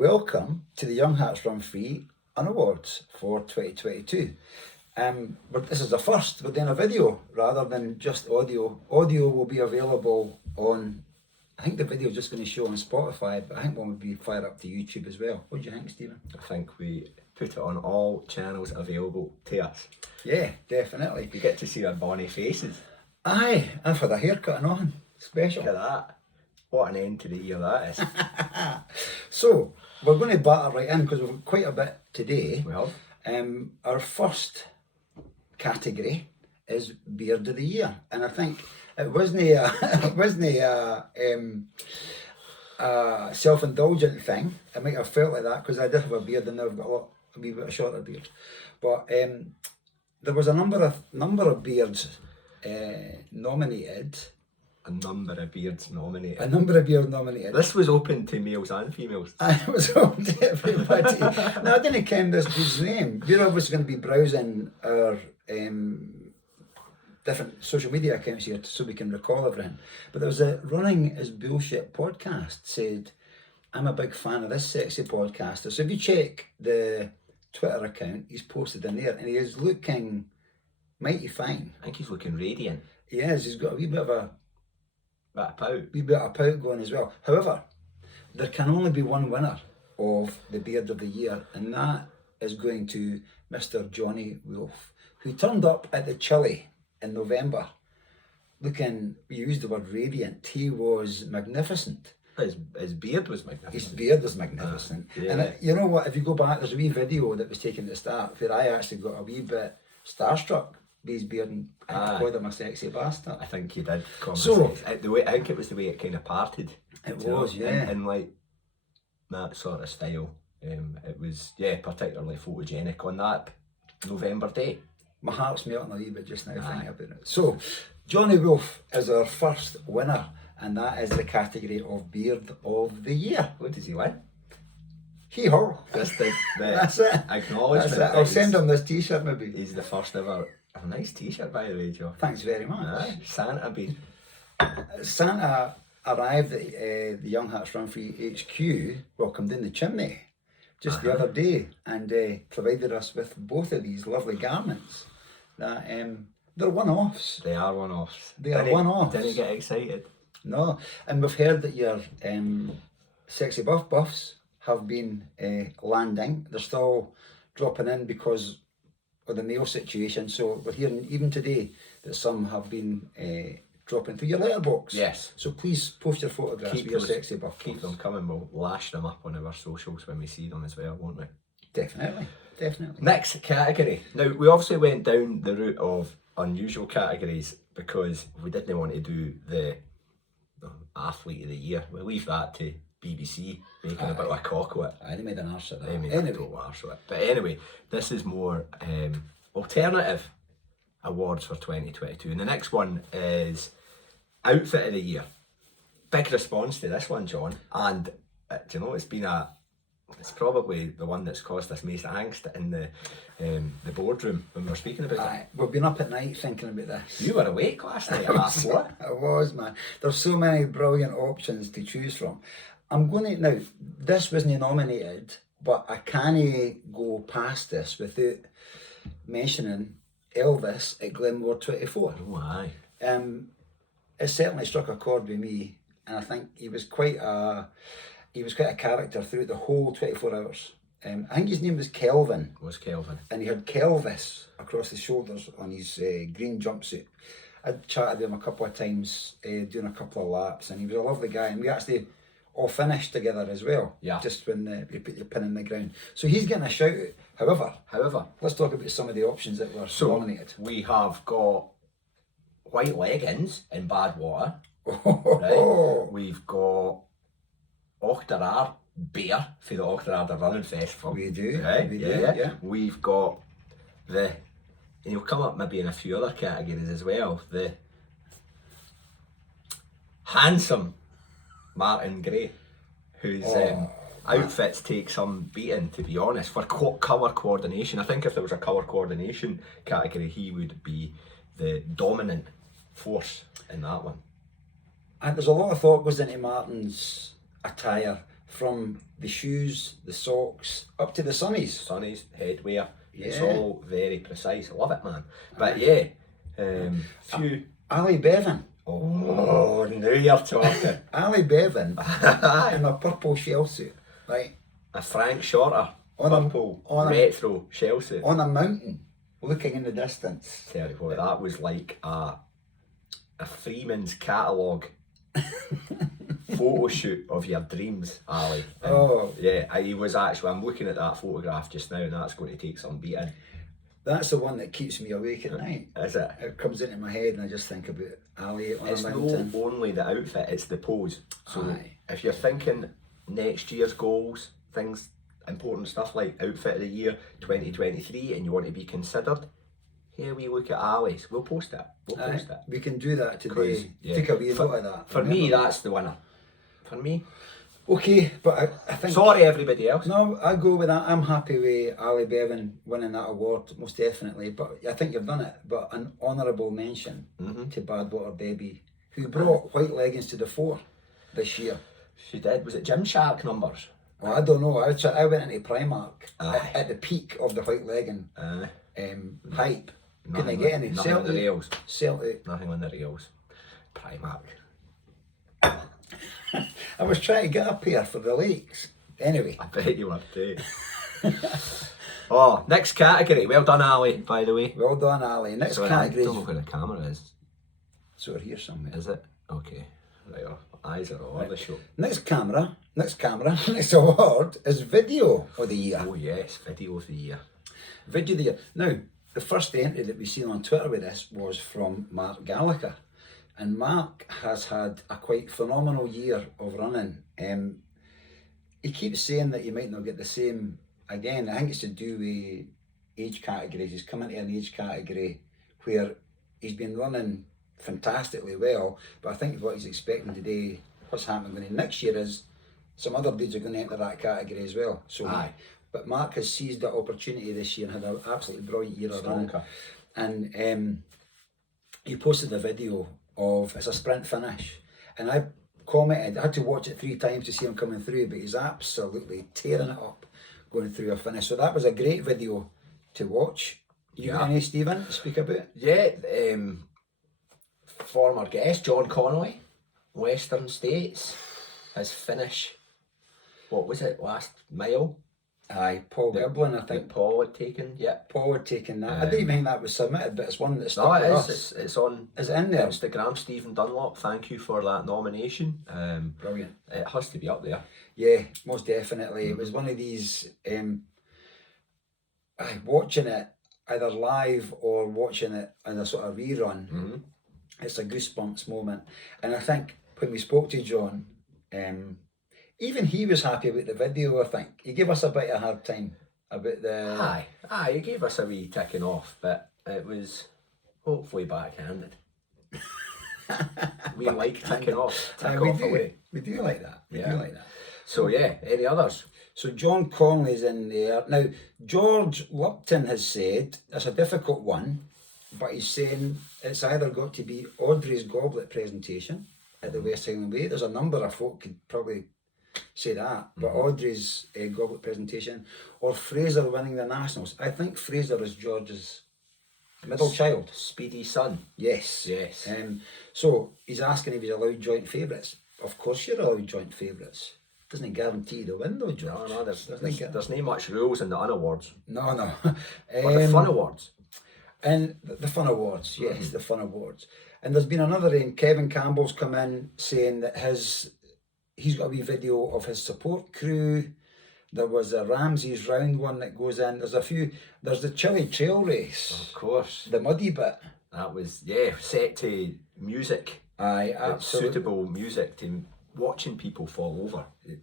Welcome to the Young Hearts Run Free Unawards for 2022. But this is the first. We're doing a video rather than just audio. Audio will be available on, I think the video is just going to show on Spotify, but I think one would be fired up to YouTube as well. What do you think, Stephen? I think we put it on all channels available to us. Yeah, definitely. You get to see our bonny faces. Aye, I've had a haircut and on. Special. Look at that. What an end to the year that is. So, we're going to batter right in because we've got quite a bit today. Well, Our first category is Beard of the Year, and I think it wasn't a self-indulgent thing. It might have felt like that because I did have a beard and now I've got a wee bit of shorter beard. But there was a number of beards nominated. a number of beards nominated. A number of beards nominated. This was open to males and females. I was open to everybody. Now, I didn't ken this dude's name. We're obviously going to be browsing our different social media accounts here so we can recall everything. But there was a Running is Bullshit podcast said, I'm a big fan of this sexy podcaster. So if you check the Twitter account, he's posted in there and he is looking mighty fine. I think he's looking radiant. He is. He's got a wee bit of a pout going as well. However, there can only be one winner of the Beard of the Year, and that is going to Mr. Johnny Wolf, who turned up at the Chili in November looking, we used the word radiant. He was magnificent. His beard was magnificent. His beard was magnificent. Yeah. And you know what, if you go back, there's a wee video that was taken at the start where I actually got a wee bit starstruck with his beard and I called him a sexy bastard. I think he did. So, I think it was the way it kind of parted. It was, yeah. And like that sort of style. It was, particularly photogenic on that November day. My heart's melting a wee bit just now thinking about it. So, Johnny Wolf is our first winner, and that is the category of Beard of the Year. What does he win? Hee-haw. Just the That's it. acknowledgement. That's it. I'll send him this t-shirt maybe. He's the first ever. A nice t-shirt, by the way, Joe. Thanks very much. Aye, Santa bean. Santa arrived at the Young Hearts Run Free HQ, welcomed in the chimney, just the other day, and provided us with both of these lovely garments. That they're one-offs. They are one-offs. They are one-offs. Didn't get excited. No, and we've heard that your sexy buffs have been landing. They're still dropping in because of the mail situation. So we're hearing even today that some have been dropping through your letterbox. Yes. So please post your photographs with your sexy buff. Keep them coming. We'll lash them up on our socials when we see them as well, won't we? Definitely. Next category. Now, we obviously went down the route of unusual categories because we didn't want to do the athlete of the year. We leave that to BBC making a bit of a cock of it. They made an arse of that. They made a total arse of it. But anyway, this is more alternative awards for 2022. And the next one is outfit of the year. Big response to this one, John. And do you know, it's probably the one that's caused us most angst in the boardroom when we were speaking about it. We've been up at night thinking about this. You were awake last night at 4:30. I was, man. There's so many brilliant options to choose from. I'm going to, now, this wasn't nominated, but I can't go past this without mentioning Elvis at Glenmore 24. Oh, aye. It certainly struck a chord with me, and I think he was quite a character throughout the whole 24 hours. I think his name was Kelvin. Was Kelvin. And he had Kelvis across his shoulders on his green jumpsuit. I'd chatted with him a couple of times, doing a couple of laps, and he was a lovely guy, and we actually all finished together as well. Yeah. Just when you put your pin in the ground. So he's getting a shout out. However, let's talk about some of the options that were nominated. We have got white leggings in bad water. Right? We've got Ochterard beer for the Ochterard Running Festival. We do. Right? We do, yeah. We've got and you'll come up maybe in a few other categories as well. The handsome Martin Gray, whose outfits take some beating, to be honest, for colour coordination. I think if there was a colour coordination category, he would be the dominant force in that one. And there's a lot of thought goes into Martin's attire from the shoes, the socks, up to the sunnies. Sunnies, headwear. It's Yeah. all very precise. I love it, man. But yeah, few. Ali Bevan. Oh, now you're talking. Ali Bevan in a purple shell suit, right? A Frank Shorter, On a- purple, on a- retro shell suit. On a mountain, looking in the distance. Tell you what, that was like a Freeman's catalogue photo shoot of your dreams, Ali. And Oh. yeah, he was actually. I'm looking at that photograph just now, and that's going to take some beating. That's the one that keeps me awake at night. Is it? It comes into my head and I just think about Ali on It's a not mountain. only the outfit; it's the pose. So Aye. if you're thinking next year's goals, things, important stuff like outfit of the year 2023, and you want to be considered, here we look at Ali's. We'll post it. We'll post it. We can do that 'Cause, today. yeah, Take a wee for- note of that. For me, Remember? that's the winner. For me. Okay, but I think... Sorry, everybody else. No, I go with that. I'm happy with Ali Bevan winning that award, most definitely. But I think you've done it. But an honourable mention to Badwater Baby, who brought white leggings to the fore this year. She did. Was it Gymshark numbers? Well, I don't know. I went into Primark Aye. at the peak of the white legging hype. Couldn't Nothing get on- any. nothing on the rails. Sell it. Nothing on the rails. Primark. I was trying to get a pair for the lakes. Anyway, I bet you were too. Oh, next category. Well done, Ali, by the way. well done, Ali. Next Sorry, category. I don't know where the camera is. So we're here somewhere. Is it? Okay. Right, our eyes are all over the show. Next next award is Video of the Year. Oh yes, video of the year. Video of the Year. Now, the first entry that we've seen on Twitter with this was from Mark Gallagher. And Mark has had a quite phenomenal year of running. He keeps saying that he might not get the same again. I think it's to do with age categories. He's come into an age category where he's been running fantastically well, but I think what he's expecting today, what's happening going to next year is some other dudes are going to enter that category as well. So, Aye. But Mark has seized that opportunity this year and had an absolutely brilliant year of running. Stonker. And he posted a video of, it's a sprint finish, and I commented, I had to watch it 3 times to see him coming through, but he's absolutely tearing it up going through a finish. So that was a great video to watch. You got Yeah. any, Stephen, to speak about? Yeah, former guest John Connolly, Western States, his finish. What was it? Last mile. Aye, Paul Giblin, I That think. Paul had taken. Yep. Paul had taken that. I didn't even think that was submitted, but it's one that stuck No, with it us. is. It's on Is it in there? Instagram. Stephen Dunlop. Thank you for that nomination. Brilliant. It has to be up there. Yeah, most definitely. It was one of these, watching it either live or watching it in a sort of rerun. It's a goosebumps moment. And I think when we spoke to John, even he was happy about the video, I think. He gave us a bit of a hard time about the... Aye, he gave us a wee ticking off, but it was hopefully backhanded. We like ticking off, tick we off do. away. We do like that. We do like that. So yeah, any others? So John Conley's in there. Now, George Lupton has said it's a difficult one, but he's saying it's either got to be Audrey's goblet presentation at the West Highland Way. There's a number of folk could probably say that, but Audrey's goblet presentation, or Fraser winning the Nationals. I think Fraser is George's middle child. Speedy son. Yes. Yes. So he's asking if he's allowed joint favourites. Of course you're allowed joint favourites. Doesn't guarantee the win though, George. No, there's Doesn't not much rules in the Unawards. No. Or the Fun Awards. And the Fun Awards, yes, the Fun Awards. And there's been another in, Kevin Campbell's come in saying that he's got a wee video of his support crew. There was a Ramsey's round one that goes in. There's a few, there's the Chili Trail race, Of course. the muddy bit. That was, set to music. Aye, absolutely. Suitable music to watching people fall over. You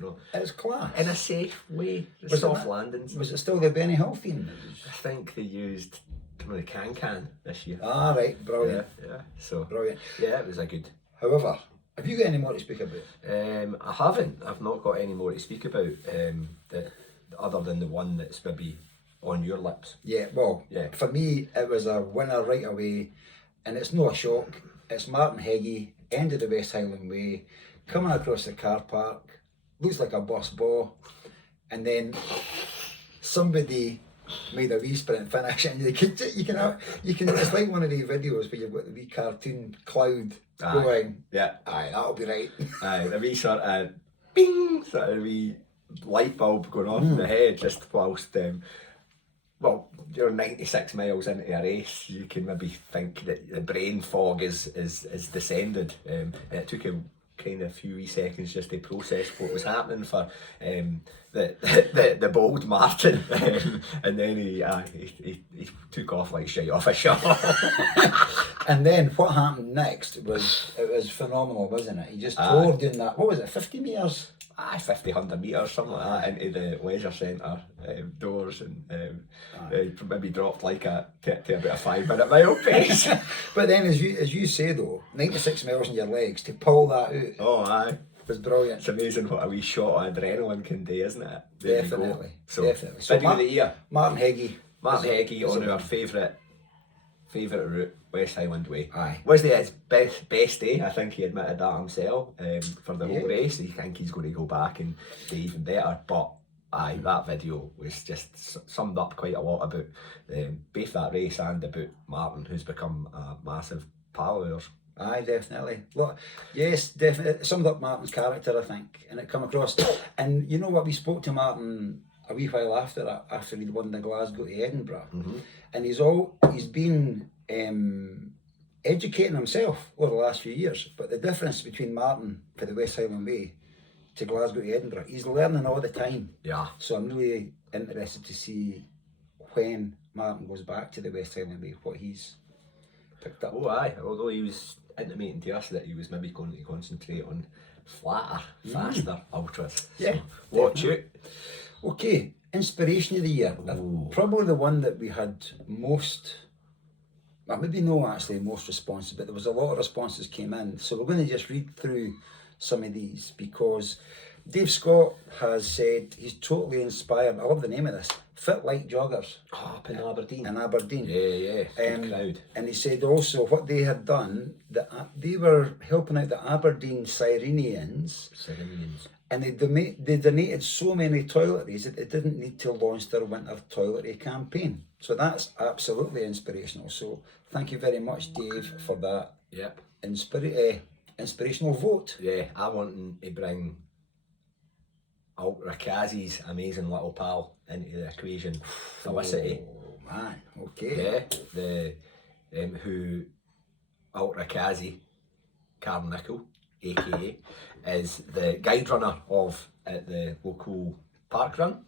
know, It's class. in a safe way. The Was it soft that? landings. Was it still the Benny Hill theme? I think they used the can this year. Ah, right, brilliant. Yeah. So Brilliant. yeah, it was a good. However, have you got any more to speak about? I haven't. I've not got any more to speak about. Other than the one that's maybe on your lips. Yeah, well, Yeah. for me, it was a winner right away, and it's no shock. It's Martin Heggie, end of the West Highland Way, coming across the car park, looks like a bus ball, and then somebody made a wee sprint finish, and you can it's like one of the videos where you've got the wee cartoon cloud going. Yeah. Aye, that'll be right. Aye, the wee sort of bing, sort of wee light bulb going off in the head just whilst, well, you're 96 miles into a race, you can maybe think that the brain fog is descended. It took a kind of few wee seconds just to process what was happening for the bold Martin, and then he took off like shite off a shot. And then what happened next was phenomenal, wasn't it? He just tore doing that. What was it? 50 metres. 50, 100 metres, something like that, into the leisure centre doors, and maybe dropped like to about a 5 minute mile pace. But then, as you say though, 96 miles in your legs to pull that out. Oh, aye. Was brilliant. It's amazing what a wee shot of adrenaline can do, isn't it? Definitely. So, definitely. So video of the year. Martin Heggie. Martin Heggie on our favourite route, West Highland Way. Aye. Was it his best day? I think he admitted that himself for the whole race. I think he's going to go back and do even better. But aye, that video was just summed up quite a lot about both that race and about Martin, who's become a massive pal of ours. Aye, definitely. Look, yes, definitely. It summed up Martin's character, I think, and it come across. And you know what? We spoke to Martin a wee while after he'd won the Glasgow to Edinburgh, and he's been educating himself over the last few years. But the difference between Martin for the West Highland Way to Glasgow to Edinburgh, he's learning all the time. Yeah. So I'm really interested to see when Martin goes back to the West Highland Way, what he's picked up. Oh aye, although he was intimating to us that he was maybe going to concentrate on flatter, faster ultras. Yeah. So, watch it. Okay, inspiration of the year. Probably the one that we had most, well, maybe no actually most responses, but there was a lot of responses came in. So we're going to just read through some of these because Dave Scott has said he's totally inspired. I love the name of this. Fit Like Joggers. Up in Aberdeen. In Aberdeen. Yeah, good crowd. And he said also what they had done, that they were helping out the Aberdeen Cyrenians. And they donated so many toiletries that they didn't need to launch their winter toiletry campaign. So that's absolutely inspirational. So thank you very much, Dave, for that. Yep. Inspirational vote. Yeah, I want to bring Rakazi's amazing little pal into the equation, Felicity. Oh man, okay. Yeah, who Rakazi, Carmichael, aka, is the guide runner of at the local park run.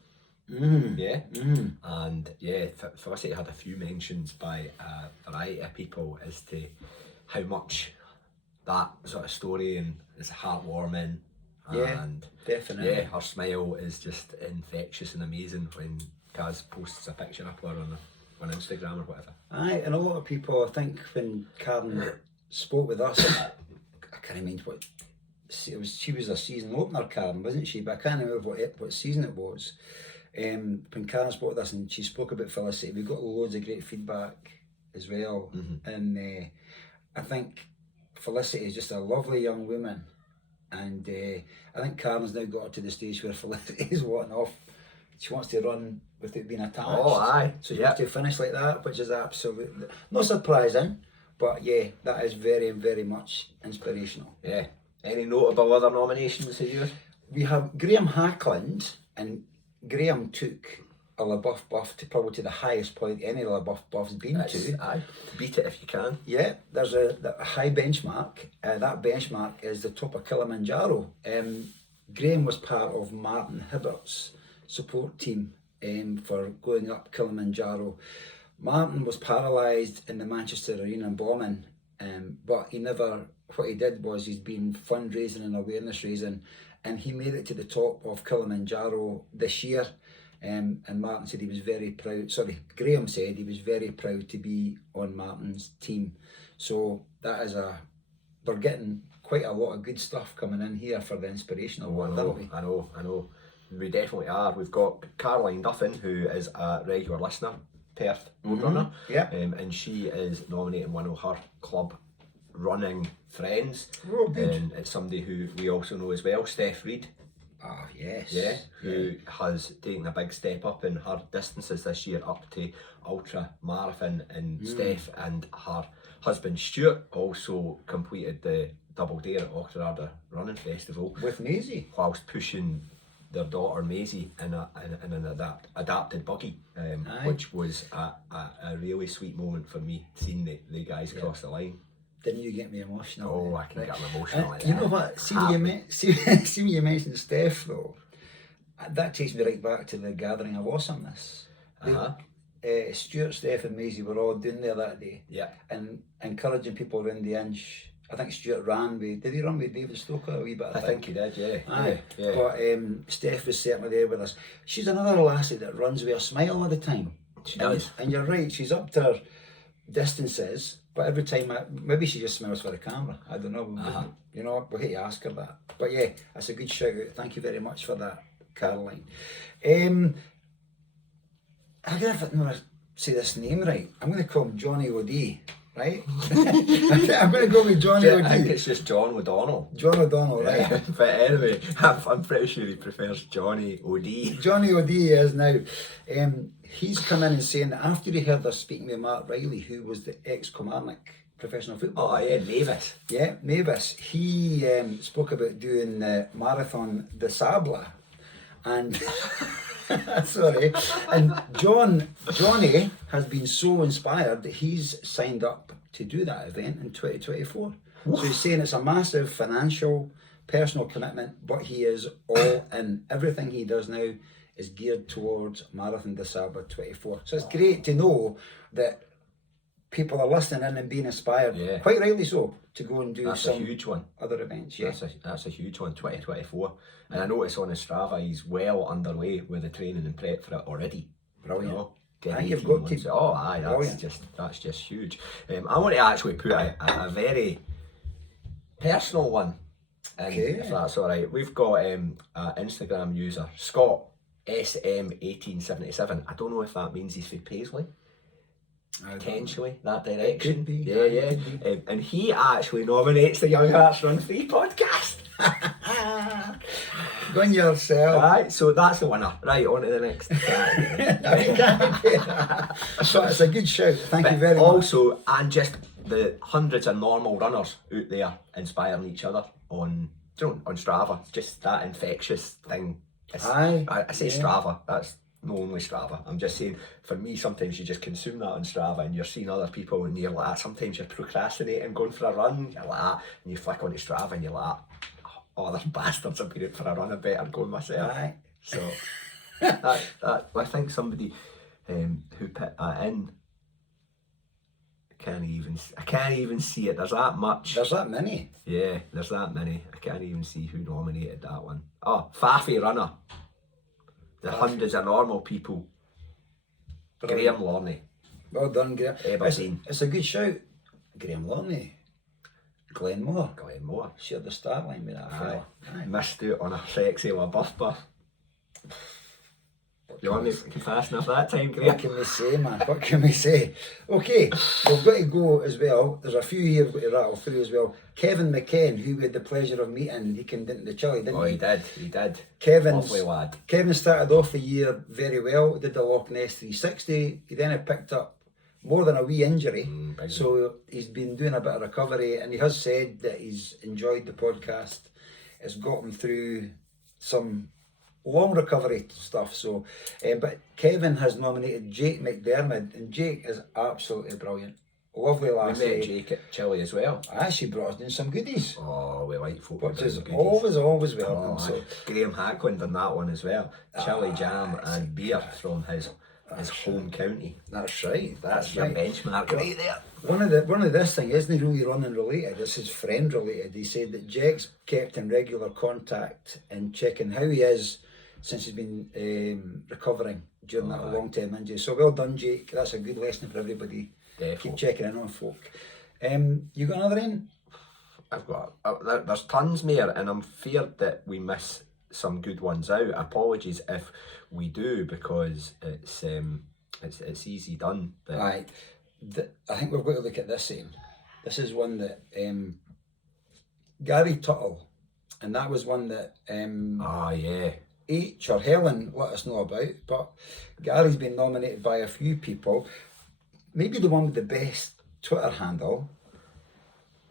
And yeah, Felicity had a few mentions by a variety of people as to how much that sort of story and is heartwarming. Yeah, and definitely. Yeah, her smile is just infectious and amazing when Kaz posts a picture up her on Instagram or whatever. Aye, and a lot of people, I think, when Karen spoke with us, I can't remember what it was. She was a season opener, Karen, wasn't she? But I can't remember what season it was. When Karen spoke with us and she spoke about Felicity, we got loads of great feedback as well. And I think Felicity is just a lovely young woman. And I think Karen's now got her to the stage where Felicity is wanting off. She wants to run without being attached. Oh, aye. So she wants to finish like that, which is absolutely not surprising. But yeah, that is very, very much inspirational. Yeah. Any notable other nominations this year? We have Graham Hackland, and Graham took a LaBeouf buff to probably to the highest point any LaBeouf buff's been to. Aye. Beat it if you can. Yeah, there's a high benchmark. That benchmark is the top of Kilimanjaro. Graham was part of Martin Hibbert's support team for going up Kilimanjaro. Martin was paralysed in the Manchester Arena in bombing, but what he did was he's been fundraising and awareness raising, and he made it to the top of Kilimanjaro this year. And Martin said he was very proud. Graham said he was very proud to be on Martin's team. So that is we're getting quite a lot of good stuff coming in here for the inspirational one, don't we? I know. We definitely are. We've got Caroline Duffin, who is a regular listener, Perth roadrunner. Yeah. And she is nominating one of her club running friends. Oh, good. And it's somebody who we also know as well, Steph Reid. Ah, yes. Yeah, who has taken a big step up in her distances this year, up to ultra marathon. And Steph and her husband Stuart also completed the double dare at Auckland Running Festival With Maisie. whilst pushing their daughter Maisie in an adapted buggy, which was a really sweet moment for me, seeing the guys cross the line. Didn't you get me emotional? Oh, I can get emotional like You that. know what? See when you mentioned Steph though, that takes me right back to the gathering of awesomeness. Stuart, Steph and Maisie were all doing there that day. Yeah. And encouraging people around the inch. I think Stuart ran with, did he run with David Stoker a wee bit? I think he did, yeah. Aye. Yeah. But Steph was certainly there with us. She's another lassie that runs with a smile all the time. She does. And you're right, she's up to her distances, but every time, maybe she just smiles for the camera. I don't know. You know, we'll hate to ask her that. But yeah, that's a good shout out. Thank you very much for that, Caroline. I'm going to say this name right. I'm going to call him Johnny O'D. Right? I'm going to go with Johnny O'D. I think it's just John O'Donnell. John O'Donnell, right? Yeah, but anyway, I'm pretty sure he prefers Johnny O'D. Johnny O'D is now. He's come in and saying that after he heard us speaking with Mark Riley, who was the ex-Kilmarnock professional footballer. Oh yeah, Mavis. Yeah, Mavis. He spoke about doing the Marathon de Sable. And sorry. And Johnny has been so inspired that he's signed up to do that event in 2024. So he's saying it's a massive financial, personal commitment, but he is all in. Everything he does now is geared towards Marathon de Sable 24. So it's great to know that people are listening in and being inspired, quite rightly so, to go and do some a huge one. Other events. Yeah, that's a huge one, 2024. And I notice on his Strava he's well underway with the training and prep for it already. Brilliant. You know, I think you've got to. Oh, aye, that's just huge. I want to actually put a very personal one in, if that's all right. We've got an Instagram user, Scott SM1877. I don't know if that means he's from Paisley. Potentially that direction. It could be. Yeah. And he actually nominates the Young Hearts Run Free podcast. Go on yourself. Right, so that's the winner. Right, on to the next. So it's a good shout. Thank you very much. Also, and just the hundreds of normal runners out there inspiring each other on Strava. Just that infectious thing. I say Strava. That's not only Strava. I'm just saying, for me, sometimes you just consume that on Strava and you're seeing other people and you're like that. Sometimes you're procrastinating, going for a run, you're like that, and you flick onto Strava and you're like, oh, there's bastards, I've been out for a run, I better go myself. Aye. So, that I think somebody who put that in, I can't even see it. There's that much. There's that many. Yeah, there's that many. I can't even see who nominated that one. Oh, Faffy Runner. The hundreds of normal people. Graham Lorney. Well done, Graham. It's a good shout. Graham Lorney. Glenmore. Shared the start line with that fella. Missed out on a sexy LaBeouf. You want me fast enough that time, Graham? What can we say, man? What can we say? Okay, we've got to go as well. There's a few here we've got to rattle through as well. Kevin McKen, who we had the pleasure of meeting, he came into the Chile, didn't he? Oh, he did. Lovely lad. Kevin started off the year very well, did the Loch Ness 360. He then had picked up more than a wee injury, so he's been doing a bit of recovery, and he has said that he's enjoyed the podcast. It's got him through some long recovery stuff. So, but Kevin has nominated Jake McDermott, and Jake is absolutely brilliant. Lovely lad. We met Jake at Chile as well. She brought us in some goodies. Oh, we like folk. Which is always welcome. So Graham Hackland on that one as well. Chili jam and beer from his home county. That's right. That's your benchmark right there. One of this thing isn't really running related. This is friend related. He said that Jake's kept in regular contact and checking how he is since he's been recovering during that long-term injury. So well done, Jake. That's a good lesson for everybody. Definitely. Keep checking in on folk. You got another in? I've got. There's tons more, and I'm feared that we miss some good ones out. Apologies if we do, because it's easy done. But right. I think we've got to look at this. This is one that Gary Tuttle and that was one that yeah. H or Helen let us know about, but Gary's been nominated by a few people. Maybe the one with the best Twitter handle,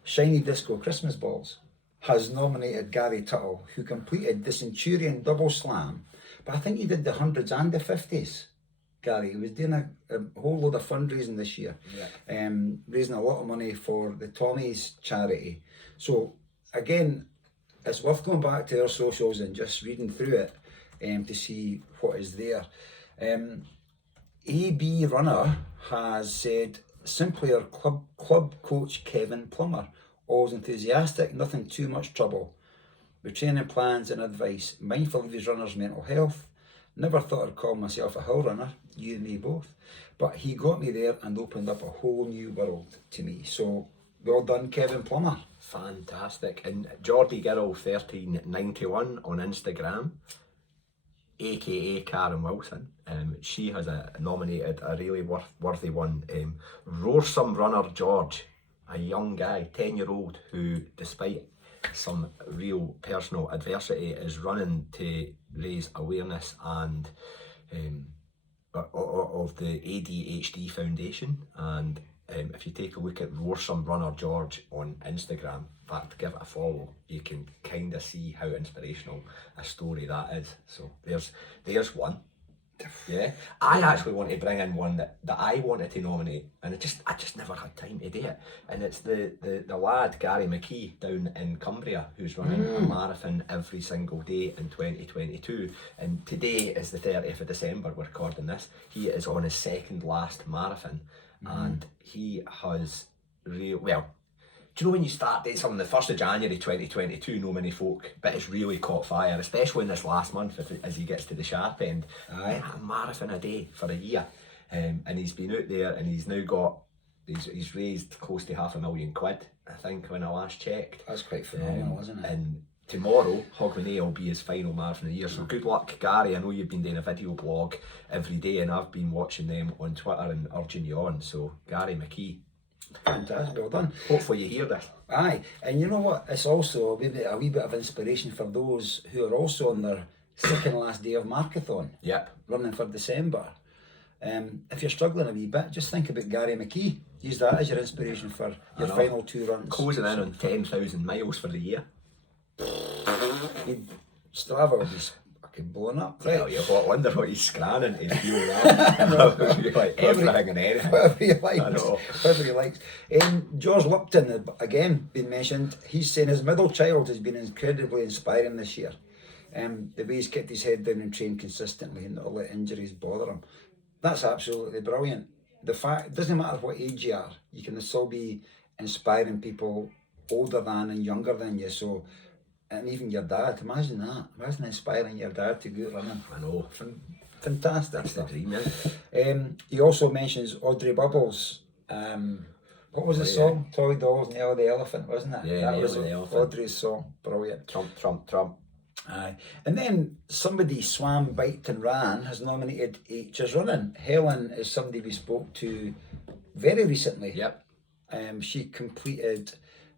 Shiny Disco Christmas Balls, has nominated Gary Tuttle, who completed the Centurion double slam, but I think he did the 100s and the 50s. Gary, he was doing a whole load of fundraising this year, raising a lot of money for the Tommy's charity. So again, it's worth going back to our socials and just reading through it to see what is there. AB Runner has said, simply our club coach Kevin Plummer, always enthusiastic, nothing too much trouble. With training plans and advice, mindful of his runners' mental health. Never thought I'd call myself a hill runner, you and me both, but he got me there and opened up a whole new world to me. So well done, Kevin Plummer. Fantastic. And Geordie Girl 1391 on Instagram, aka Karen Wilson, she has nominated a really worthy one. Roarsome Runner George, a young guy, 10-year-old, who despite some real personal adversity is running to raise awareness and of the ADHD Foundation. And if you take a look at Roarsome Runner George on Instagram, in fact, give it a follow, you can kind of see how inspirational a story that is. So there's one. Yeah, I actually want to bring in one that I wanted to nominate, and I just never had time to do it. And it's the lad Gary McKee down in Cumbria, who's running a marathon every single day in 2022. And today is the 30th of December. We're recording this. He is on his second last marathon, and he has well. Do you know when you start doing something the 1st of January 2022, no many folk, but it's really caught fire, especially in this last month as he gets to the sharp end. A marathon a day for a year. And he's been out there and he's now got, he's raised close to £500,000, I think, when I last checked. That's quite phenomenal, isn't it? And tomorrow, Hogmanay will be his final marathon of the year. So good luck, Gary. I know you've been doing a video blog every day and I've been watching them on Twitter and urging you on. So Gary McKee, fantastic, well done. Hopefully you hear this. Aye, and you know what? It's also a wee bit of inspiration for those who are also on their second last day of marathon. Yep. Running for December. If you're struggling a wee bit, just think about Gary McKee. Use that as your inspiration for your final 2 runs. Closing in on 10,000 miles for the year. Strava will be fucking blown up, right? Well, I wonder what he's scanning to feel that. Like everything and anything. Whatever he likes. I know. Whatever he likes. George Lupton, again, been mentioned. He's saying his middle child has been incredibly inspiring this year. The way he's kept his head down and trained consistently and not let injuries bother him. That's absolutely brilliant. The fact, it doesn't matter what age you are, you can still be inspiring people older than and younger than you. So, and even your dad, imagine that. Imagine inspiring your dad to go running. I know. Fantastic That's stuff. the dream, yeah. He also mentions Audrey Bubbles. What was the song? Toy Dolls, Nell the Elephant, wasn't it? Yeah, that Nell was the Elephant. Audrey's song. Brilliant. Trump. Aye. And then somebody swam, biked and ran has nominated H's running. Helen is somebody we spoke to very recently. Yep. She completed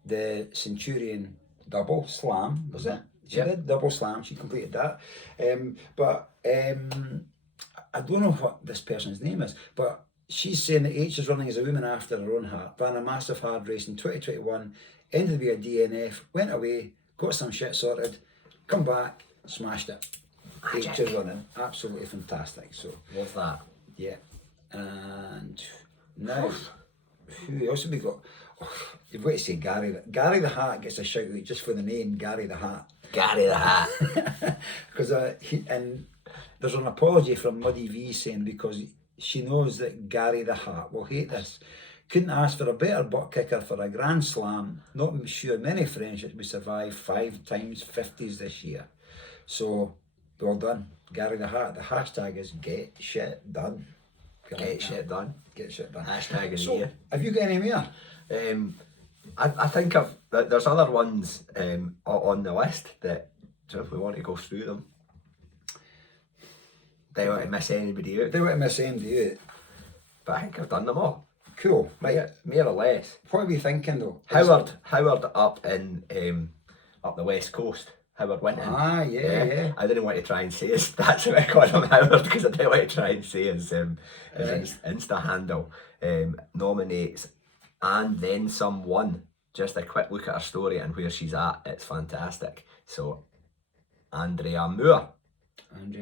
the Centurion double slam, was it? She did double slam, she completed that. But I don't know what this person's name is, but she's saying that H is running as a woman after her own heart, ran a massive hard race in 2021, ended up with a DNF, went away, got some shit sorted, come back, smashed it. H is running, absolutely fantastic. So Love that. yeah. And now, who else have we got? Oh, you've got to say Gary. Gary the Hat gets a shout out just for the name Gary the Hat. Gary the Hat. Because and there's an apology from Muddy V saying because she knows that Gary the Hat will hate this. Couldn't ask for a better butt kicker for a grand slam. Not sure many friendships would survive 5 times 50s this year. So well done, Gary the Hat. The hashtag is get shit done. Get shit done. Get shit done. Hashtag of the So year. have you got any more? I think there's other ones on the list that, so if we want to go through them, they won't miss anybody out. They won't miss anybody out. But I think I've done them all. Cool. Right. More or less. What are we thinking though? Howard up in up the west coast Howard Winton. Ah, yeah. I didn't want to try and say his, that's what I call him Howard, because I didn't want to try and say his Insta handle. Nominates And Then Someone. Just a quick look at her story and where she's at. It's fantastic. So, Andrea Moore.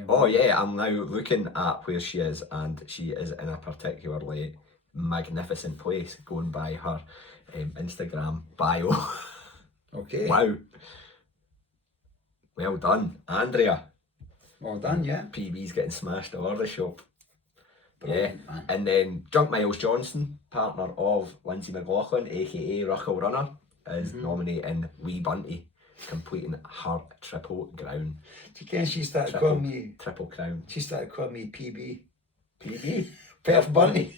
Oh yeah, I'm now looking at where she is, and she is in a particularly magnificent place, going by her Instagram bio. Okay. Wow. Well done, Andrea. Well done, yeah. PB's getting smashed all over the shop. Brilliant, Yeah. man. And then Drunk Miles Johnson, partner of Lindsay McLaughlin, aka Ruckle Runner, is nominating Wee Bunty, completing her triple crown. Do you ken she started calling me... Triple crown. She started calling me PB. PB? Perth Bunny.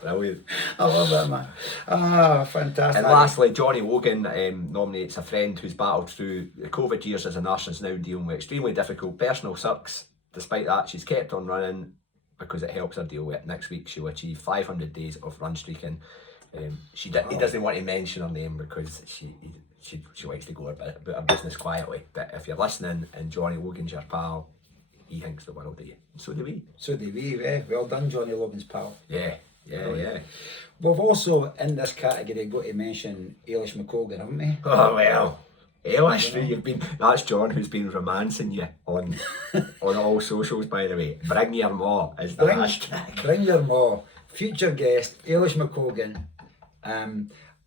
Brilliant. I love that, man. Ah, fantastic. And lastly, Johnny Logan nominates a friend who's battled through the COVID years as a nurse and is now dealing with extremely difficult personal circs. Despite that, she's kept on running because it helps her deal with it. Next week, she'll achieve 500 days of run streaking. He doesn't want to mention her name because she likes to go about her business quietly. But if you're listening and Johnny Logan's your pal, he thinks the world of you. So do we. So do we, eh? Well done, Johnny Logan's pal. Yeah. We've also, in this category, got to mention Ailish McColgan, haven't we? Oh well, Ailish, that's John who's been romancing you on all socials, by the way. Bring your ma is the hashtag. Bring your ma. Future guest, Ailish McColgan.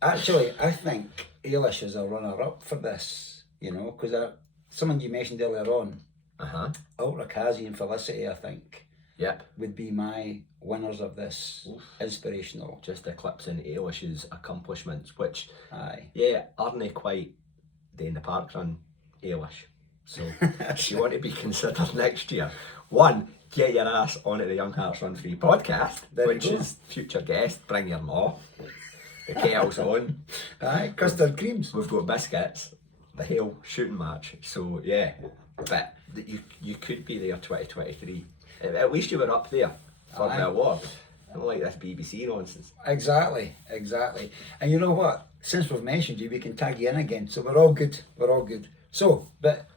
Actually, I think Ailish is a runner-up for this, because someone you mentioned earlier on, Ultra Kazi and Felicity, I think, would be my winners of this. Inspirational. Just eclipsing Ailish's accomplishments, which, aye, aren't quite doing the park run, Ailish. So, if you want to be considered next year, one, get your ass onto the Young Hearts Run Free podcast, which is future guest, bring your ma. The kettle's on. Aye, custard creams. We've got biscuits, the Hale shooting match. So, yeah, but you could be there 2023. At least you were up there for the award. I don't like this BBC nonsense. Exactly. And you know what? Since we've mentioned you, we can tag you in again. So we're all good. So, but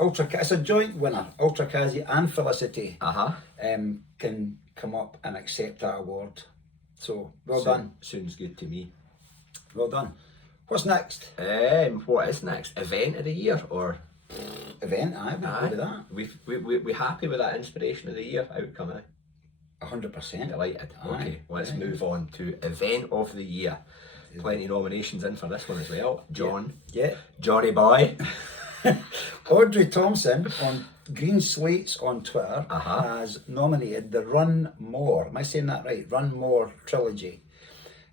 it's a joint winner. Ultra Kazi and Felicity can come up and accept that award. So, well done. Sounds good to me. Well done. What's next? What is next? Event of the year or? Event, we'll go with that. We happy with that inspiration of the year outcome, 100%. Delighted. Okay, let's move on to event of the year. Plenty of nominations in for this one as well. Johnny Boy. Audrey Thompson on Green Slates on Twitter has nominated the Run More. Am I saying that right? Run More trilogy.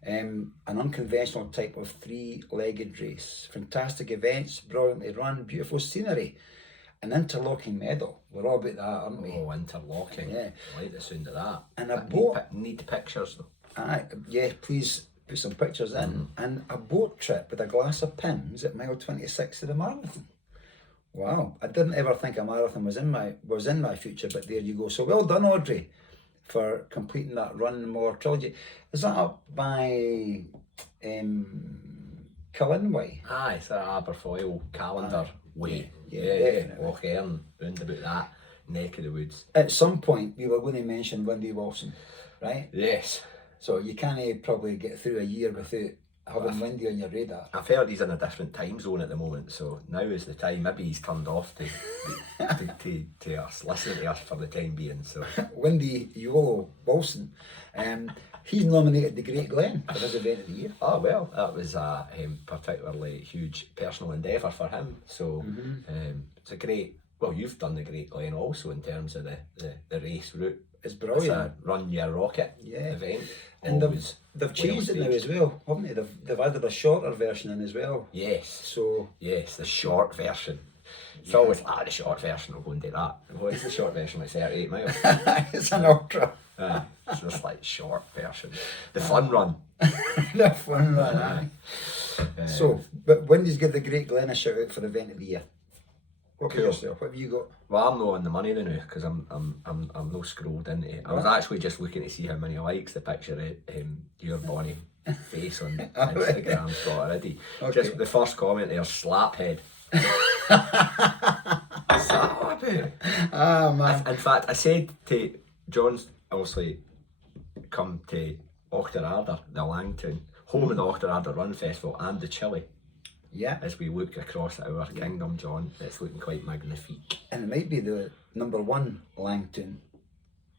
An unconventional type of three-legged race. Fantastic events, brilliantly run, beautiful scenery. An interlocking medal. We're all about that, aren't we? Oh, interlocking. Yeah. I like the sound of that. And a boat. Need pictures though. Yeah, please put some pictures in. And a boat trip with a glass of Pimm's at mile 26 of the marathon. Wow, I didn't ever think a marathon was in my future, but there you go. So well done, Audrey, for completing that Run More trilogy. Is that up by Killinway? Aye, it's that Aberfoyle calendar way. Yeah, Lochern, round about that neck of the woods. At some point, we were going to mention Wendy Wilson, right? Yes. So you can't probably get through a year without having Wendy on your radar. I've heard he's in a different time zone at the moment, so now is the time. Maybe he's turned off to us, listening to us for the time being. So Wendy Wilson, he's nominated the Great Glen for his event of the year. Oh well, that was a particularly huge personal endeavour for him. So it's a great. Well, you've done the Great Glen also in terms of the race route. It's brilliant. It's a run your rocket event. And they've changed it now as well, haven't they? They've added a shorter version in as well. Yes. So yes, the short version. It's always the short version. We'll go and do that. What is the short version? Like 38 miles. It's an ultra. It's just like short version. The fun run. The fun run. Aye. So, but Wendy's give the Great Glen a shout out for the event of the year. What about yourself? What have you got? Well, I'm not on the money now because I'm no scrolled into it. I was actually just looking to see how many likes the picture of your Bonnie face on Instagram's got already. Okay. Just the first comment there, slaphead. What's that all about? Ah, man. In fact, I said to John's obviously come to Auchterarder, the Langton, home of the Auchterarder Run Festival and the Chile. Yeah. As we look across our kingdom, John, it's looking quite magnifique. And it might be the #1 Langton,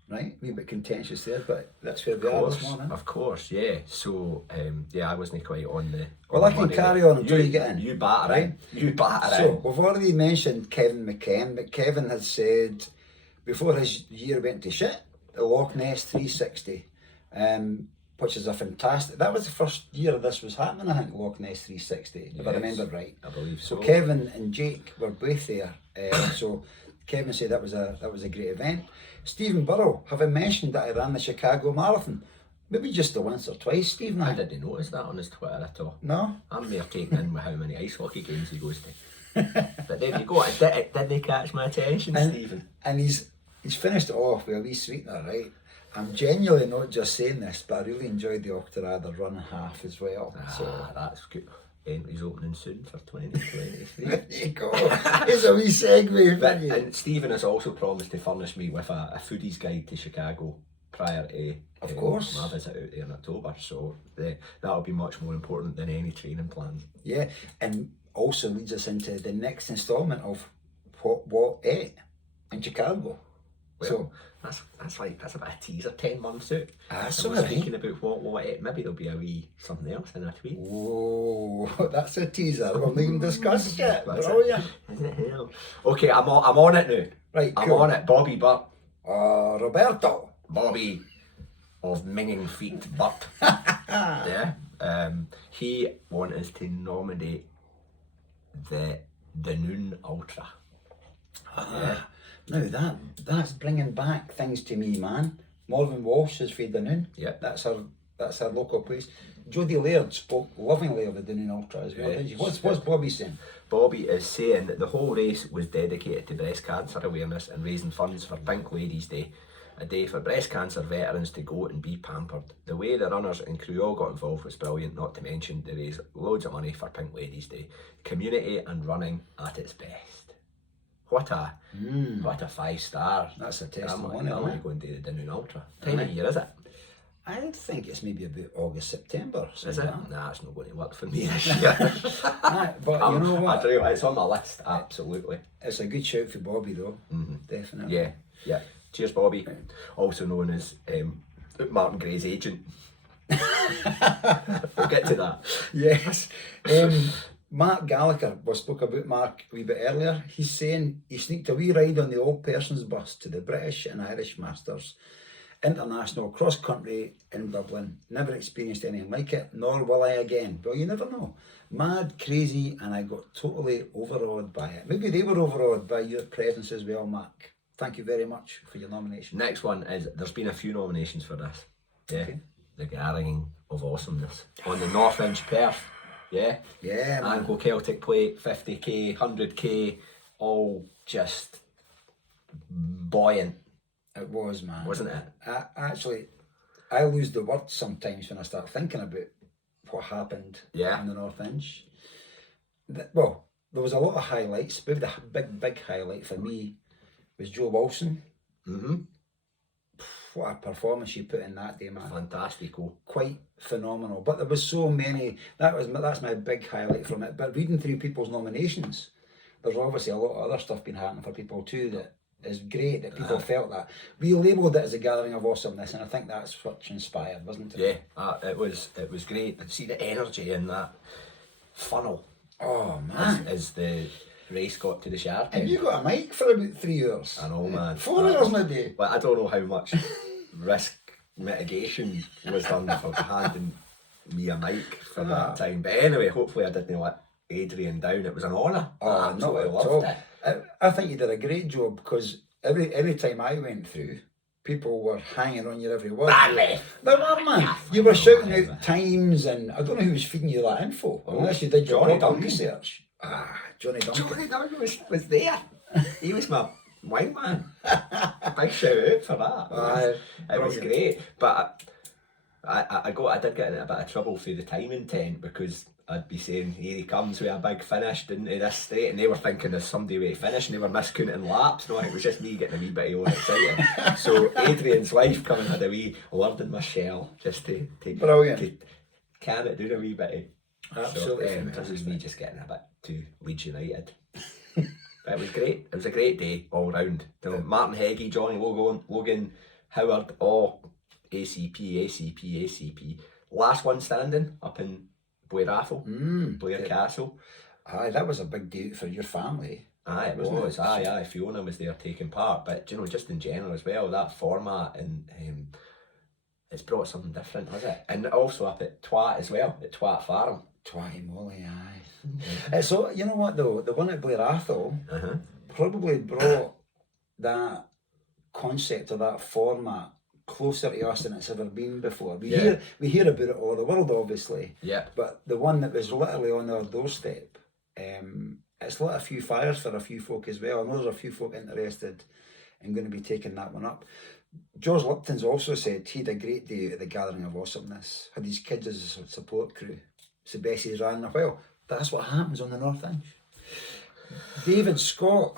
right? A wee bit contentious there, but that's where we are this morning. Of course, yeah. So, yeah, I wasn't quite on the... Well, I can carry on until you get in. You batter right? in. You batter So, in. we've already mentioned Kevin McKen, but Kevin had said before his year went to shit, the Loch Ness 360, which is a fantastic... That was the first year this was happening, I think, Loch Ness 360, if I remember right. I believe so. So Kevin and Jake were both there. So Kevin said that was a great event. Stephen Burrow, have I mentioned that I ran the Chicago Marathon? Maybe just the once or twice, Stephen. I didn't notice that on his Twitter at all. No? I'm mere taken in with how many ice hockey games he goes to. But there you go, it didn't catch my attention, Stephen. And he's finished it off with a wee sweetener, right? I'm genuinely not just saying this, but I really enjoyed the Auchterarder run half as well. So That's good. Entries opening soon for 2023. there you go. It's a wee segue. But, and Stephen has also promised to furnish me with a foodie's guide to Chicago prior to Of course. my visit out there in October. So that'll be much more important than any training plan. Yeah, and also leads us into the next instalment of what ate in Chicago. Well, so that's a bit of teaser. 10 months out. that's I was alright. thinking about what ate. Maybe there'll be a wee something else in a tweet. Whoa, that's a teaser. We've not even discussed yet. That's Brilliant. Is it hell? Okay, I'm on it now. Right, I'm cool. on it. Bobby Butt. Roberto. Bobby of Minging Feet Butt. Yeah. He wanted us to nominate the Noon Ultra. Yeah. Now that's bringing back things to me, man. Morven Walsh is for Dunoon. Yeah. That's our local place. Jodie Laird spoke lovingly of the Dunoon Ultra as well, didn't she? What's Bobby saying? Bobby is saying that the whole race was dedicated to breast cancer awareness and raising funds for Pink Ladies Day, a day for breast cancer veterans to go and be pampered. The way the runners and crew all got involved was brilliant, not to mention they raised loads of money for Pink Ladies Day. Community and running at its best. What a 5-star. That's a I'm testimony. only going to do the Dunoon Ultra. Time of year, is it? I think it's maybe about August, September. Is it? Nah, it's not going to work for me this year. But you know what? It's on my list, absolutely. It's a good shout for Bobby though. Definitely. Yeah. Cheers, Bobby. Also known as Martin Gray's agent. We'll get to that. Yes. Mark Gallagher, we spoke about Mark a wee bit earlier. He's saying he sneaked a wee ride on the old person's bus to the British and Irish Masters International cross country in Dublin. Never experienced anything like it, nor will I again. Well, you never know. Mad, crazy, and I got totally overawed by it. Maybe they were overawed by your presence as well, Mark. Thank you very much for your nomination. Next one is, there's been a few nominations for this. Yeah. Okay. The Gathering of Awesomeness on the North Inch Perth. Yeah. Yeah, man. Anglo Celtic Plate, 50k, 100k, all just buoyant. It was, man. Wasn't it? I lose the words sometimes when I start thinking about what happened on the North Inch. Well, there was a lot of highlights. Maybe the big highlight for me was Joe Wilson. What a performance she put in that day, man. Fantastico. Quite phenomenal. But there was so many. That's my big highlight from it. But reading through people's nominations, there's obviously a lot of other stuff been happening for people too that is great, that people felt that. We labelled it as a gathering of awesomeness, and I think that's what inspired, wasn't it? Yeah, it was great to see the energy in that funnel. Oh man. As the race got to the Shard. And you got a mic for about 3 hours. I know, man. 4 hours in a day. But I don't know how much risk mitigation was done for handing me a mic for that time. But anyway, hopefully I didn't let Adrian down. It was an honour. Oh, no, I loved it. I think you did a great job, because every time I went through, people were hanging on your every word. They were, man. You were shouting out times, and I don't know who was feeding you that info, unless you did your proper research. Johnny Duncan. Johnny Duncan was there. He was my wingman. Big shout out for that. It was great. But I did get in a bit of trouble through the timing tent, because I'd be saying, here he comes with a big finish, didn't he, this straight, and they were thinking there's somebody with a finish, and they were miscounting laps. No, it was just me getting a wee bit all excited. So Adrian's wife come and had a wee word in my shell, just to Brilliant. to can it do a wee bit. Absolutely So, fantastic. this was me just getting a bit too Leeds United. But it was great. It was a great day all round. You know, Martin Heggie, Johnny Logan, Howard, ACP. Last one standing up in Blair Castle. Aye, that was a big day for your family. Aye, it Wasn't was. it? Aye. Fiona was there taking part. But you know, just in general as well, that format and it's brought something different, has it? And also up at Twat as well, at Twat Farm. Twatty moly, aye. So, you know what though? The one at Blair Athol probably brought that concept or that format closer to us than it's ever been before. We hear about it all over the world, obviously. Yeah. But the one that was literally on our doorstep, it's lit a few fires for a few folk as well. I know there's a few folk interested in going to be taking that one up. George Lipton's also said he had a great day at the Gathering of Awesomeness. Had his kids as a support crew. So Bessie's ran well. That's what happens on the North Inch. David Scott,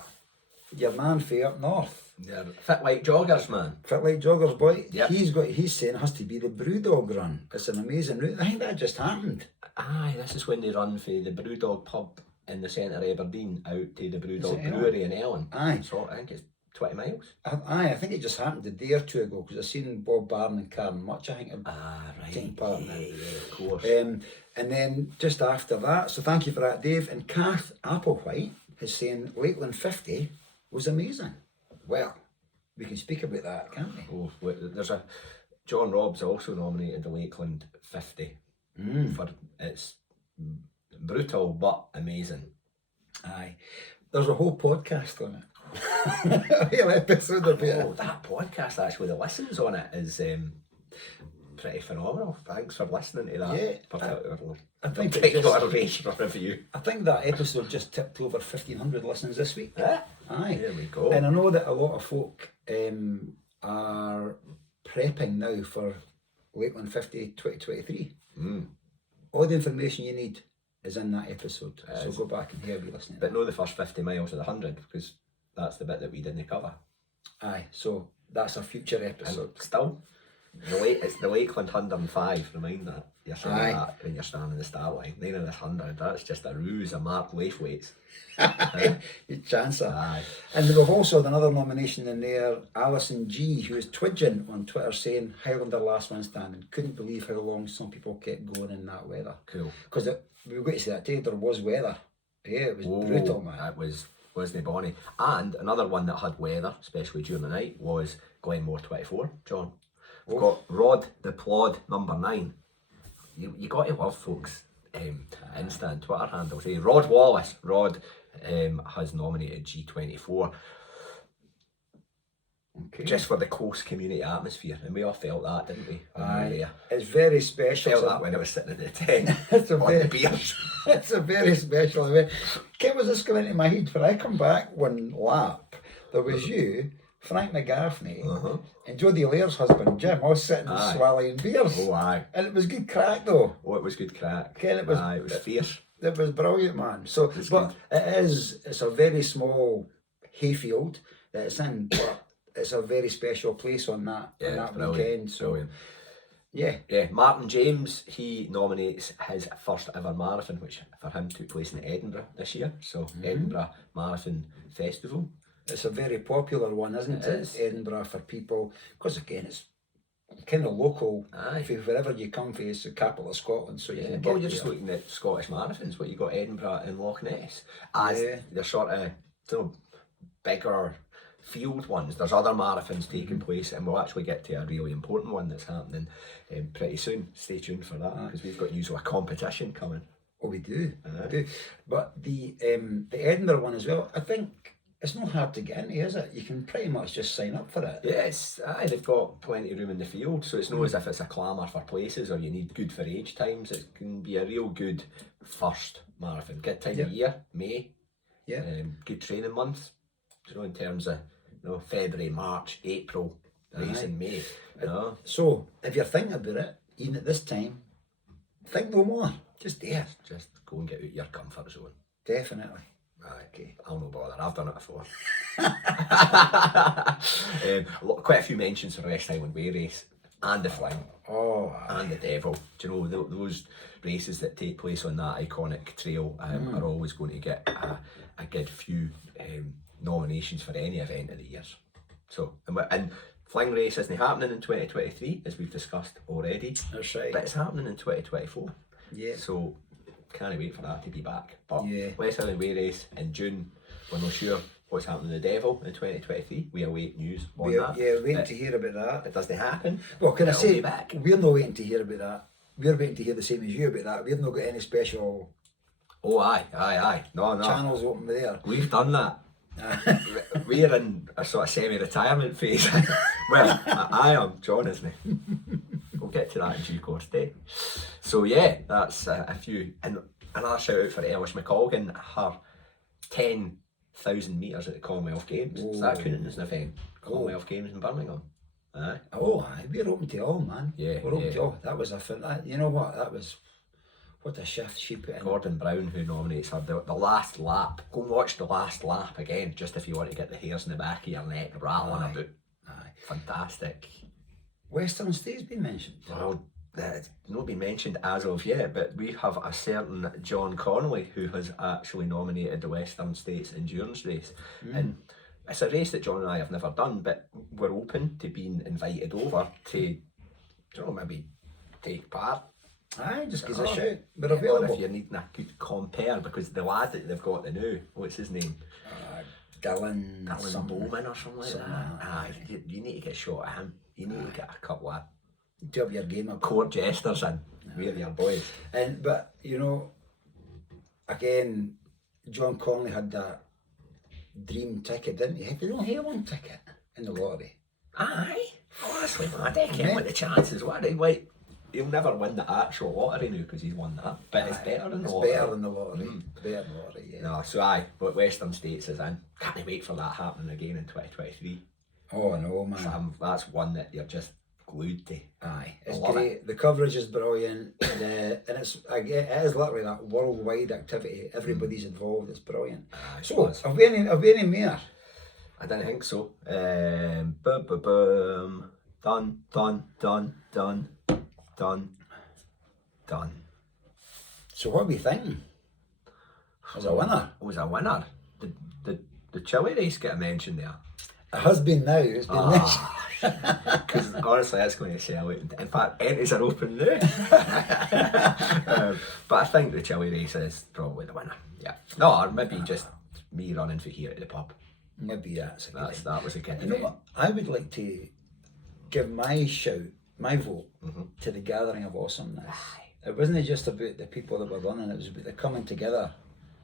your man for up north. Yeah, fit like joggers, man. Fit like joggers, boy. Yep. He's saying it has to be the Brewdog run. It's an amazing route. I think that just happened. Aye, this is when they run for the Brewdog pub in the centre of Aberdeen out to the Brewdog it Brewery in Ellen. Aye. So I think it's 20 miles. I think it just happened a day or two ago because I seen Bob Barron and Karen Much, I think, taking part in it. Yeah, of course. And then just after that, so thank you for that, Dave. And Kath Applewhite is saying Lakeland 50 was amazing. Well, we can speak about that, can't we? Oh, there's a John Robb's also nominated the Lakeland 50 for it's brutal but amazing. Aye. There's a whole podcast on it. A real episode of it. Oh, that podcast actually, the listens on it is pretty phenomenal. Thanks for listening to that. Yeah, I think review. I think that episode just tipped over 1,500 listens this week. Yeah. Aye. There we go. And I know that a lot of folk are prepping now for Lakeland 50 2023. All the information you need is in that episode. So go back and hear me listening. But know the first 50 miles of the 100 because that's the bit that we didn't cover. Aye, so that's a future episode. And still, it's the Lakeland 105, remind that. You're saying that when you're standing in the start line. 9 of this 100, that's just a ruse of Mark Laithwaite's. You chancer. Aye. And we've also had another nomination in there, Alison G, who is twidging on Twitter saying Highlander last man standing. Couldn't believe how long some people kept going in that weather. Cool. Because we were going to say that today, there was weather. Yeah, it was brutal, man. It wasn't bonny. And another one that had weather, especially during the night, was Glenmore 24, John. We've got Rod the Plod number 9. You got to love folks Insta and Twitter handles. Rod Wallace. Rod has nominated G24 just for the close community atmosphere, and we all felt that, didn't we? Aye. It's very special. Felt that when I was sitting in the tent it's on the beers. It's a very special event. What was this coming into my head? When I come back one lap, there was you, Frank McGaffney, and Jodie Lair's husband Jim, all sitting swallowing beers. Oh, aye. And it was good crack though. Oh, it was good crack. Ken, it was fierce. It was brilliant, man. So, but it's a very small hayfield that it's in, but it's a very special place on that weekend. So, brilliant. Yeah. Martin James, he nominates his first ever marathon, which for him took place in Edinburgh this year. So Edinburgh Marathon Festival. It's a very popular one, isn't it? Is. Edinburgh for people, because again, it's kind of local. Aye. Wherever you come from, it's the capital of Scotland, so you can well, get you're just there. looking at Scottish marathons, what you got Edinburgh and Loch Ness as the sort of bigger field ones. There's other marathons taking place, and we'll actually get to a really important one that's happening pretty soon. Stay tuned for that, because we've got usually a competition coming. Oh, we do. But the Edinburgh one as well, I think it's not hard to get into, is it? You can pretty much just sign up for it. Yes, they've got plenty of room in the field, so it's not as if it's a clamour for places or you need good for age times. It can be a real good first marathon. Good time of year, May. Yeah. Good training months. In terms of February, March, April, race in May. So if you're thinking about it, even at this time, think no more. Just do it. Just go and get out your comfort zone. Definitely. Right, okay. I'll no bother. I've done it before. Quite a few mentions for the West Highland Way race and the Fling. Oh, And the Devil. Do you know, those races that take place on that iconic trail are always going to get a good few nominations for any event of the years. So, and Fling race isn't happening in 2023, as we've discussed already. that's right. But it's happening in 2024. Yeah. So, can't wait for that to be back. But Yeah. West Highland Way race in June, we're not sure what's happening to the Devil in 2023. We await news on that. Yeah, waiting to hear about that. It doesn't happen. Well, can I It'll say, be back. we're not waiting to hear about that. We're waiting to hear the same as you about that. We've not got any special Oh, aye. No. channels open there. We've done that. We're in a sort of semi-retirement phase. Well, I am. John isn't he? We'll get to that in due course, Dave. So yeah, that's a few. And another shout out for Elish McColgan, her 10,000 metres at the Commonwealth Games. Is that counting as an event? Commonwealth Games in Birmingham. Aye. Oh, aye, we're open to all, man. Yeah, we're open yeah. to all. That was you know what? That was, what a shift she put in. Gordon Brown, who nominates her, the last lap. Go and watch the last lap again, just if you want to get the hairs in the back of your neck rattling about. Aye. Fantastic. Western States been mentioned. Well, it's not been mentioned as of yet, but we have a certain John Connolly who has actually nominated the Western States Endurance Race. And it's a race that John and I have never done, but we're open to being invited over to, maybe take part. Aye, just give us a Oh, shout. We're Or available. if you're needing a good compare, because the lad that they've got the new, what's his name? Dylan something. Bowman or something like Something that. like that. Aye, you need to get shot at him. You need to get a couple of Do up your game up. court jesters in. We're your boys. But you know, again, John Connolly had that dream ticket, didn't he? He only had one ticket in the lottery. Aye, honestly, man, I can't what the chances were. Like, he'll never win the actual lottery now because he's won that. But it's better than the lottery. Better than the lottery. Better than the lottery, yeah. No, so aye, but Western States is in. Can't wait for that happening again in 2023. Oh no, man. That's one that you're just glued to. Aye, it's love great. The coverage is brilliant, and it's again, it is literally that worldwide activity. Everybody's involved. It's brilliant. Aye, So, it is. have we any more? I didn't think so. Boom. Done. So, what are we thinking? As a winner, It was a winner. The chili race get a mention there. it has been now. It's been mentioned. Because honestly, that's going to sell out. In fact, entries are open now. But I think the chili race is probably the winner. Yeah. No, or maybe just me running for here at the pub. Maybe that's a good thing. That was a good You know event. what? I would like to give my vote to the gathering of awesomeness. It wasn't just about the people that were running, it was about the coming together.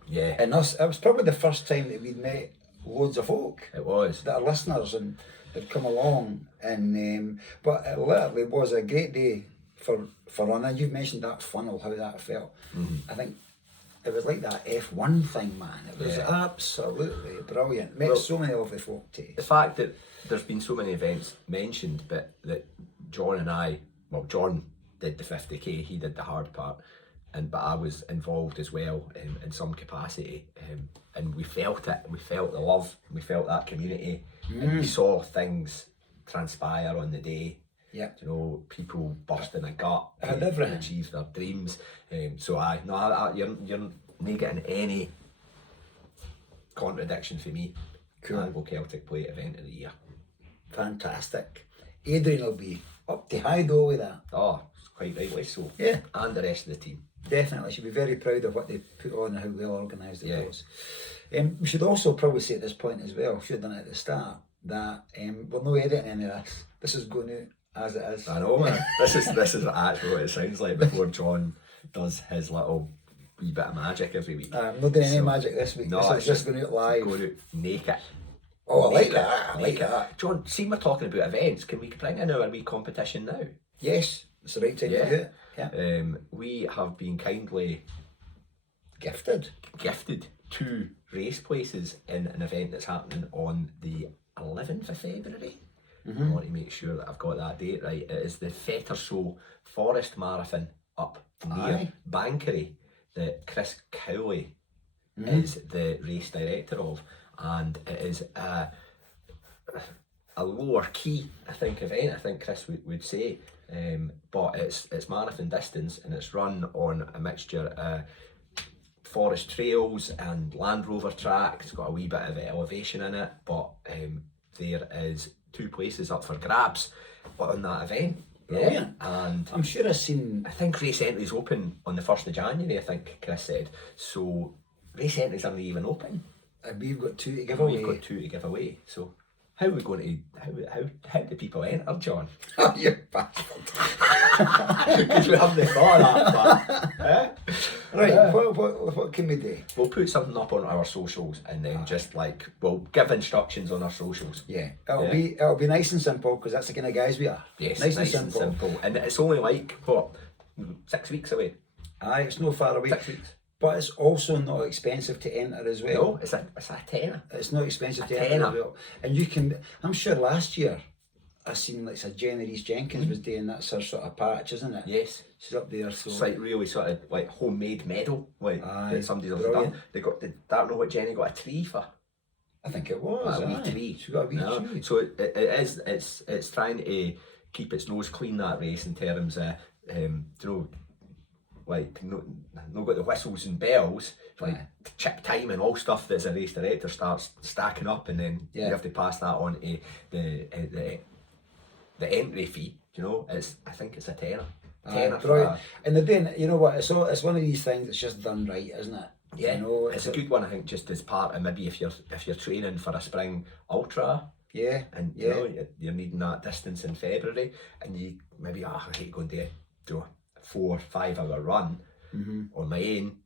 Yeah, And us, it was probably the first time that we'd met loads of folk it was. that are listeners and they'd come along. And but it literally was a great day for running. You've mentioned that funnel, how that felt. I think it was like that F1 thing, man. It was absolutely brilliant. Met so many lovely folk too. The fact that there's been so many events mentioned, but that John and I, well, John did the 50k, he did the hard part, but I was involved as well in some capacity, and we felt it. We felt the love. We felt that community, and we saw things transpire on the day. Yeah. You know, people bursting a gut Had to everything. achieve their dreams. So you're not getting any contradiction for me. Cool. Anglo Celtic Plate event of the year. Fantastic. Adrian will be up to high though with that. Oh, quite rightly so. Yeah. And the rest of the team. Definitely, should be very proud of what they put on and how well organised it Yeah. was. We should also probably say at this point as well, should have done it at the start, that we're no editing any of this. This is going out as it is. I know, man. This is actually what it sounds like before John does his little wee bit of magic every week. I'm not doing any So- magic this week. No, This it's is just going out live. Go out naked. Oh, I like Naked. that. I like Naked. that. John, see, we're talking about events. Can we bring in our wee competition now? Yes, it's the right time Yeah. to do it. Yeah. We have been kindly Gifted. gifted 2 race places in an event that's happening on the 11th of February. I want to make sure that I've got that date right. It is the Fetterso Forest Marathon up near Aye. Bankery that Chris Cowley is the race director of, and it is a lower key, I think, event, I think Chris would say, but it's marathon distance, and it's run on a mixture of forest trails and Land Rover track. It's got a wee bit of elevation in it, but there is 2 places up for grabs on that event. Brilliant. And I'm sure I've seen. I think race entries open on the 1st of January, I think Chris said. So race entries aren't even open. We've got 2 to give Oh, away. you've got 2 to give away. So how are we going to, how do people enter, John? Oh, you bastard. Because we haven't thought of that, but, eh? Right, what can we do? We'll put something up on our socials, and then just like, we'll give instructions on our socials. Yeah, it'll be nice and simple, because that's the kind of guys we are. Yes, nice and simple. And it's only like, what, 6 weeks away? Aye, it's no far away. 6 weeks. But it's also not expensive to enter as well. No, it's a tenner. It's not expensive to tenner. enter as well. And you can, I'm sure last year, I seen like Jenny Reese Jenkins was doing that sort of patch, isn't it? Yes. She's up there, so. It's like really sort of like homemade medal, like Aye, that somebody's brilliant. done. I don't know what Jenny got a tree for. I think it was. A wee aye. tree. She got a wee No. tree. So it's trying to keep its nose clean, that race, in terms of you know, like no got the whistles and bells, like chip time and all stuff that as a race director starts stacking up, and then you have to pass that on to the entry fee. You know, I think it's a tenner. Tenner for Brilliant. that. And they're doing, you know what, it's one of these things that's just done right, isn't it? Yeah, you know, it's a good one, I think, just as part of maybe if you're training for a spring ultra, yeah, and you know you're needing that distance in February, and you maybe I hate going to do a 4 or 5 hour run on my own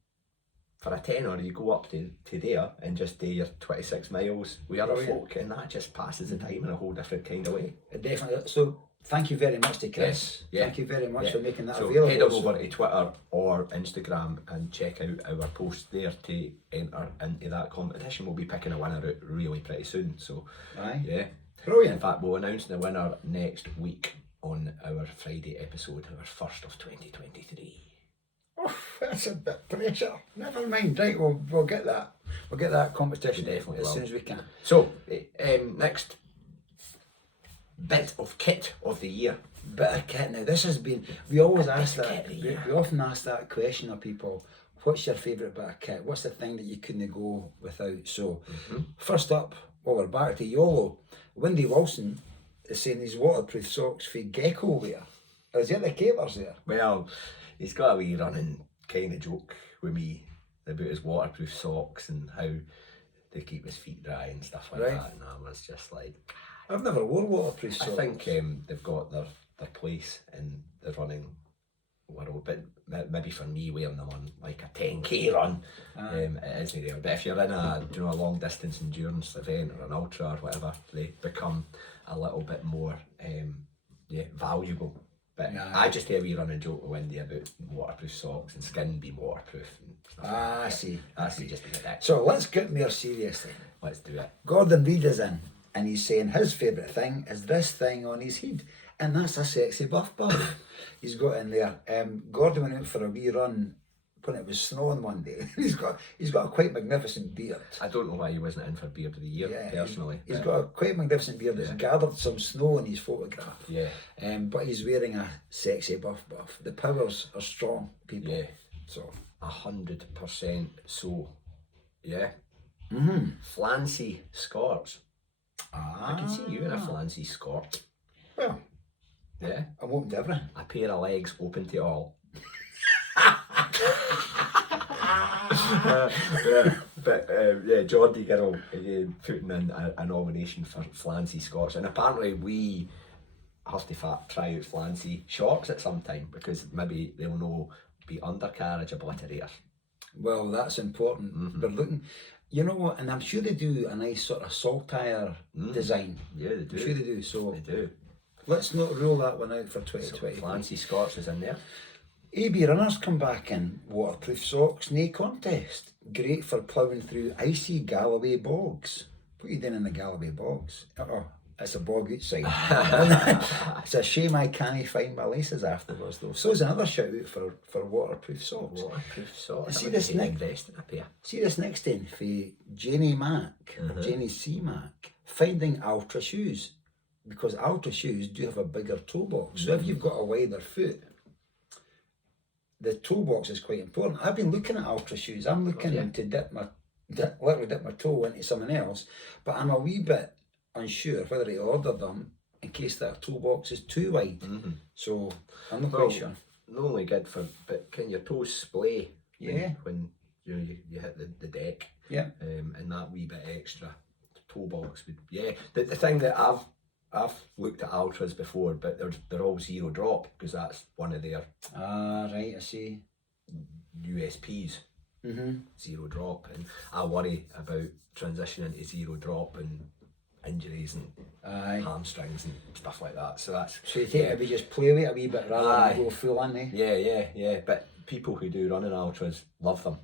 for a tenner. You go up to there and just do your 26 miles with other folk, and that just passes the time in a whole different kind of way. Definitely. So thank you very much to Chris. Yeah. Thank you very much for making that so available. Head over to Twitter or Instagram and check out our posts there to enter into that competition. We'll be picking a winner out really pretty soon. So Aye. yeah. Brilliant. In fact, we'll announce the winner next week on our Friday episode, our first of 2023. Oh, that's a bit of pressure. Never mind. Right, we'll get that. We'll get that competition We definitely as will. soon as we can. So, next bit of kit of the year. Bit of kit. Now this has been. We always ask bit of that. kit of the year. We often ask that question of people. What's your favourite bit of kit? What's the thing that you couldn't go without? So, first up, we're back to YOLO. Wendy Wilson is saying these waterproof socks for gecko wear. Is it the capers there? Well, he's got a wee running kind of joke with me about his waterproof socks and how they keep his feet dry and stuff like that. And I was just like, I've never worn waterproof I socks. think they've got their place in the running world, but maybe for me wearing them on like a 10k run, it isn't there. But if you're in a a long distance endurance event or an ultra or whatever, they become a little bit more valuable. But I just hear a wee running joke with Wendy about waterproof socks and skin being waterproof and stuff. I see. That's just a bit. So let's get more serious then. Let's do it. Gordon Reid is in, and he's saying his favourite thing is this thing on his head, and that's a sexy buff he's got in there. Gordon went out for a wee run when it was snowing one day. he's got a quite magnificent beard. I don't know why he wasn't in for Beard of the Year, personally. He's got a quite magnificent beard that's gathered some snow in his photograph. Yeah. But he's wearing a sexy buff. The powers are strong, people. Yeah. So 100% so. Yeah. Mm-hmm. Flancy skirts. I can see you in a flancy skirt. Well, yeah. I'm open to everything. A pair of legs open to all. But Geordie Girl putting in a nomination for Flancy Scots, and apparently we have to try out Flancy shorts at some time because maybe they'll know be undercarriage obliterators. Well, that's important. We're looking, you know what, and I'm sure they do a nice sort of saltire design. Yeah, they do. I'm sure they do. So They do. let's not rule that one out for So 2020. Flancy Scots is in there. AB runners come back in waterproof socks, no contest. Great for ploughing through icy Galloway bogs. What are you doing in the Galloway bogs? it's a bog outside. It's a shame I can't find my laces afterwards though. So it's another shout out for waterproof socks. Waterproof socks. See this next thing for Janie Mac, Janie C Mac, finding Ultra shoes, because Ultra shoes do have a bigger toe box. So if you've got a wider foot, the toe box is quite important. I've been looking at Ultra shoes. I'm looking to literally dip my toe into something else, but I'm a wee bit unsure whether to order them in case that toe box is too wide. So I'm not quite sure. Not only good for, but can your toes splay? Yeah. When you hit the deck. Yeah. And that wee bit extra toe box would. Yeah. The thing that I've looked at Ultras before, but they're all zero drop because that's one of their. Right. I see. USPs. Zero drop, and I worry about transitioning to zero drop and injuries and hamstrings and stuff like that. So that's. So you take it, we just play with it a wee bit rather than go full on, eh? Yeah. But people who do running ultras love them.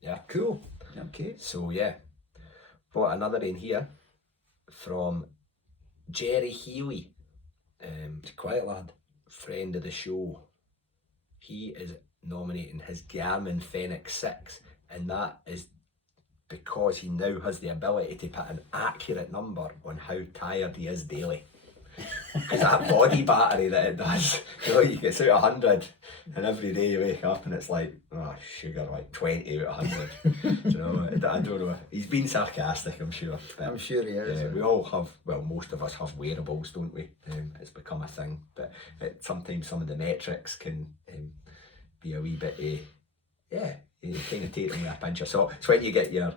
Yeah. Cool. Okay. So yeah, got another in here from Jerry Healy, Quiet lad, friend of the show. He is nominating his Garmin Fenix 6, and that is because he now has the ability to put an accurate number on how tired he is daily. Because that body battery that it does, you get out 100 and every day you wake up and it's like, sugar, like 20 out of 100. I don't know. He's been sarcastic, I'm sure. I'm sure he is. We all have, most of us have wearables, don't we? It's become a thing, but sometimes some of the metrics can be a wee bit, you kind of take them with a pinch of salt. It's when you get your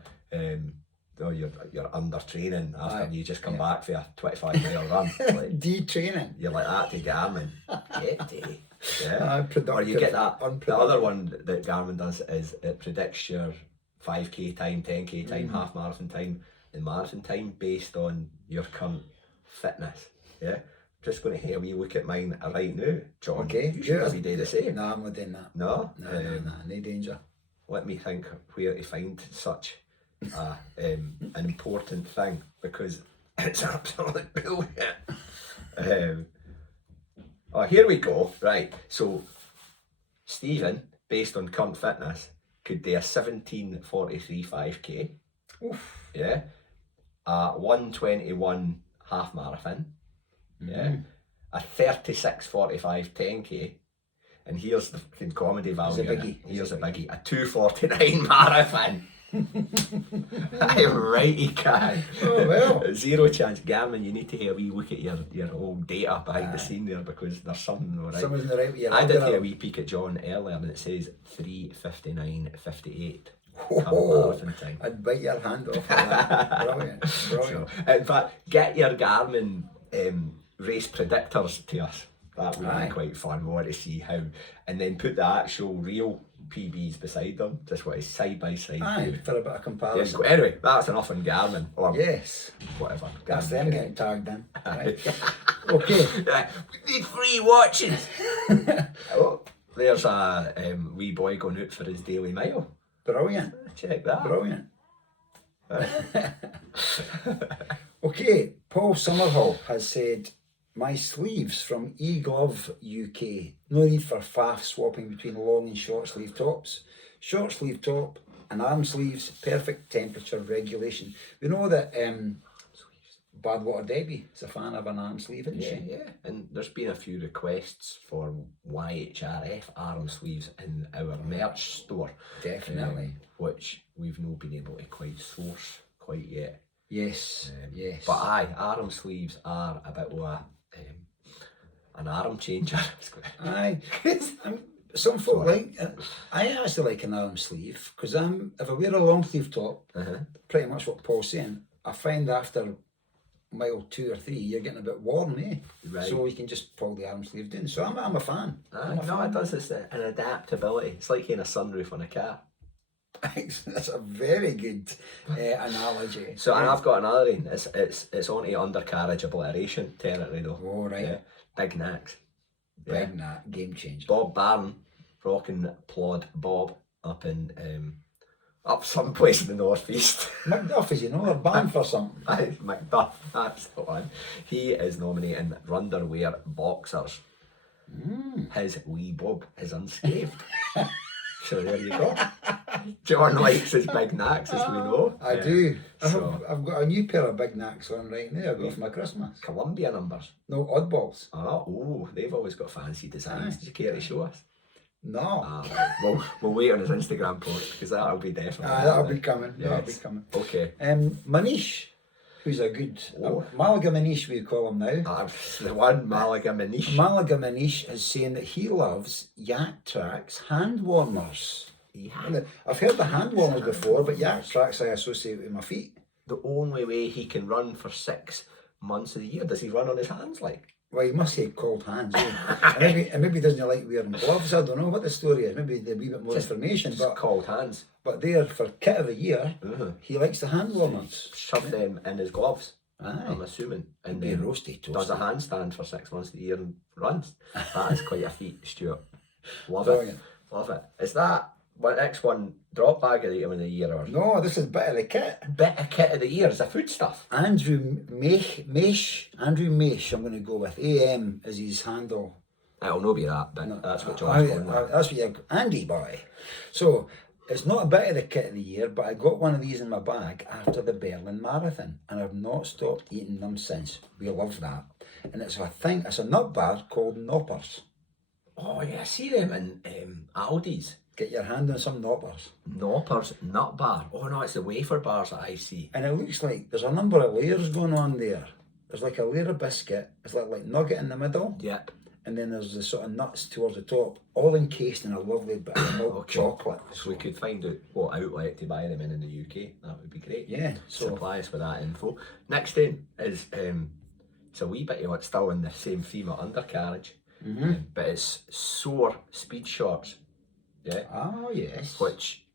under training after you just come back for a 25-mile run. Like, de-training. You're like that to Garmin. Yeah. Productive. Or you get that. The other one that Garmin does is it predicts your 5k time, 10k time, half marathon time, and marathon time based on your current fitness. Yeah. Just going to have a wee look at mine right now, John. Okay. You should maybe do the same. No, I'm not doing that. No? No danger. Let me think where to find such an important thing, because it's absolute bullshit. Here we go. Right, so Stephen, based on current fitness, could do a 17:43 5k. Oof. Yeah. A 1:21 half marathon. Yeah. A 36:45 10k. And here's the fucking comedy value. Here's a biggie. A 2:49 marathon. Right, he can. Oh well. Zero chance. Garmin, you need to have a wee look at your old data behind the scene there, because there's something all right. Something's right with your I did have a wee peek at John earlier and it says 3:59:58. Marathon time. I'd bite your hand off for that. Brilliant. So, in fact, get your Garmin race predictors to us. That would be quite fun. We want to see how, and then put the actual real PBs beside them, just what is side by side. For a bit of comparison. Yes, anyway, that's enough on Garmin. Or whatever. That's them getting tagged in. Right. Okay. We need free watches. There's a wee boy going out for his daily mile. Brilliant. Check that. Brilliant. Okay, Paul Summerhall has said, my sleeves from eGlove UK. No need for faff swapping between long and short sleeve tops. Short sleeve top and arm sleeves, perfect temperature regulation. We know that Badwater Debbie is a fan of an arm sleeve, isn't she? Yeah. And there's been a few requests for YHRF arm sleeves in our merch store. Definitely. Which we've not been able to quite source quite yet. Yes, yes. But arm sleeves are a bit of an arm changer. Some folk I actually like an arm sleeve, because if I wear a long sleeve top, pretty much what Paul's saying, I find after mile 2 or 3 you're getting a bit warm, Right. So you can just pull the arm sleeve down. So I'm a fan. It does. It's an adaptability. It's like having a sunroof on a car. That's a very good analogy. So and I've got another one. It's only undercarriage obliteration territory though. Oh right. Yeah. Big knacks. Big knack, game changer. Bob Barron, rocking Plod Bob up in Up some place in the northeast. McDuff, you know, they're banned for something. Aye, Macduff, that's the one. He is nominating Runderwear Boxers. His wee bob is unscathed. So there you go. John likes his big knacks, as we know. I do. So, I've got a new pair of big knacks on right now. I got for my Christmas. Columbia numbers. No, oddballs. Oh, they've always got fancy designs. Did you care to show us? No. Right. We'll wait on his Instagram post because that'll be definitely. That'll be coming. Yes. That'll be coming. Okay. Manish, who's a good Malaga Manish, we call him now. The one Malaga Manish. Malaga Manish is saying that he loves Yak Tracks hand warmers. Yeah. I've heard the hand warmers before, but Yak Tracks I associate with my feet. The only way he can run for 6 months of the year, does he run on his hands like? Well, he must say cold hands. and maybe he doesn't like wearing gloves. I don't know what the story is. Maybe a wee bit more information. Just But cold hands. But there, for kit of the year, he likes the hand warmers. Shove them in his gloves. Aye. I'm assuming. And Be then roasty, toasty. does a handstand for 6 months of the year and runs. That is quite a feat, Stuart. Love Brilliant. it. Love it. Is that next one drop bag of the year or No, this is bit of the kit. bit of kit of the year? Is that food stuff? Andrew Maish, I'm going to go with. AM is his handle. It'll no be that, but that's what John's going with. That's what you Andy boy. So it's not a bit of the kit of the year, but I got one of these in my bag after the Berlin Marathon, and I've not stopped eating them since. We love that, and it's a nut bar called Knoppers. Oh yeah, I see them in Aldi's. Get your hand on some Knoppers. Knoppers nut bar. Oh no, it's the wafer bars that I see. And it looks like there's a number of layers going on there. There's like a layer of biscuit. It's like nugget in the middle. Yep. And then there's the sort of nuts towards the top, all encased in a lovely bit of milk chocolate. So we could find out what outlet to buy them in the UK. That would be great. Yeah. So supply us with that info. Next in is it's a wee bit still in the same theme of undercarriage, but it's Soar Speed Shorts. Yeah. Oh yes. Which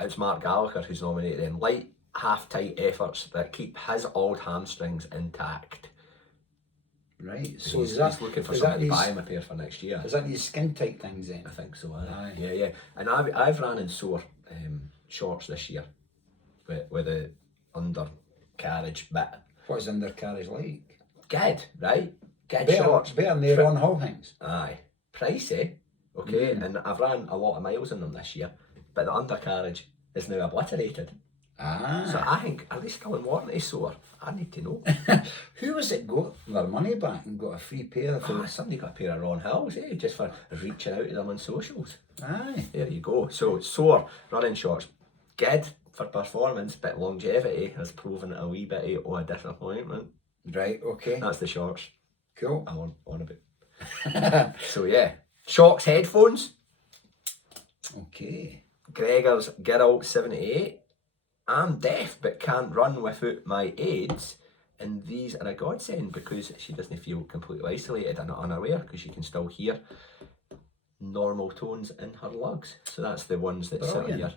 it's Mark Gallagher who's nominated in light half tight efforts that keep his old hamstrings intact. Right. So he's looking for somebody to buy him a pair for next year. Is that these skin tight things then? I think so. Aye. Yeah. And I've ran in Soar shorts this year with the undercarriage bit. What is undercarriage like? Good, right? Good Better, shorts. Better than their on Hull things. Aye. Pricey. Okay, and I've ran a lot of miles in them this year, but the undercarriage is now obliterated. So I think, are they still in warranty, Soar? I need to know. Who was it got their money back and got a free pair of somebody got a pair of Ron Hills, just for reaching out to them on socials. Aye. There you go. So Soar running shorts, good for performance, but longevity has proven a wee bit of a disappointment. Right, okay. That's the shorts. Cool. I'm on a bit. So yeah. Shocks headphones. Okay. Gregor's Girl 78. I'm deaf but can't run without my aids, and these are a godsend because she doesn't feel completely isolated and unaware because she can still hear normal tones in her lugs. So that's the ones that sort of your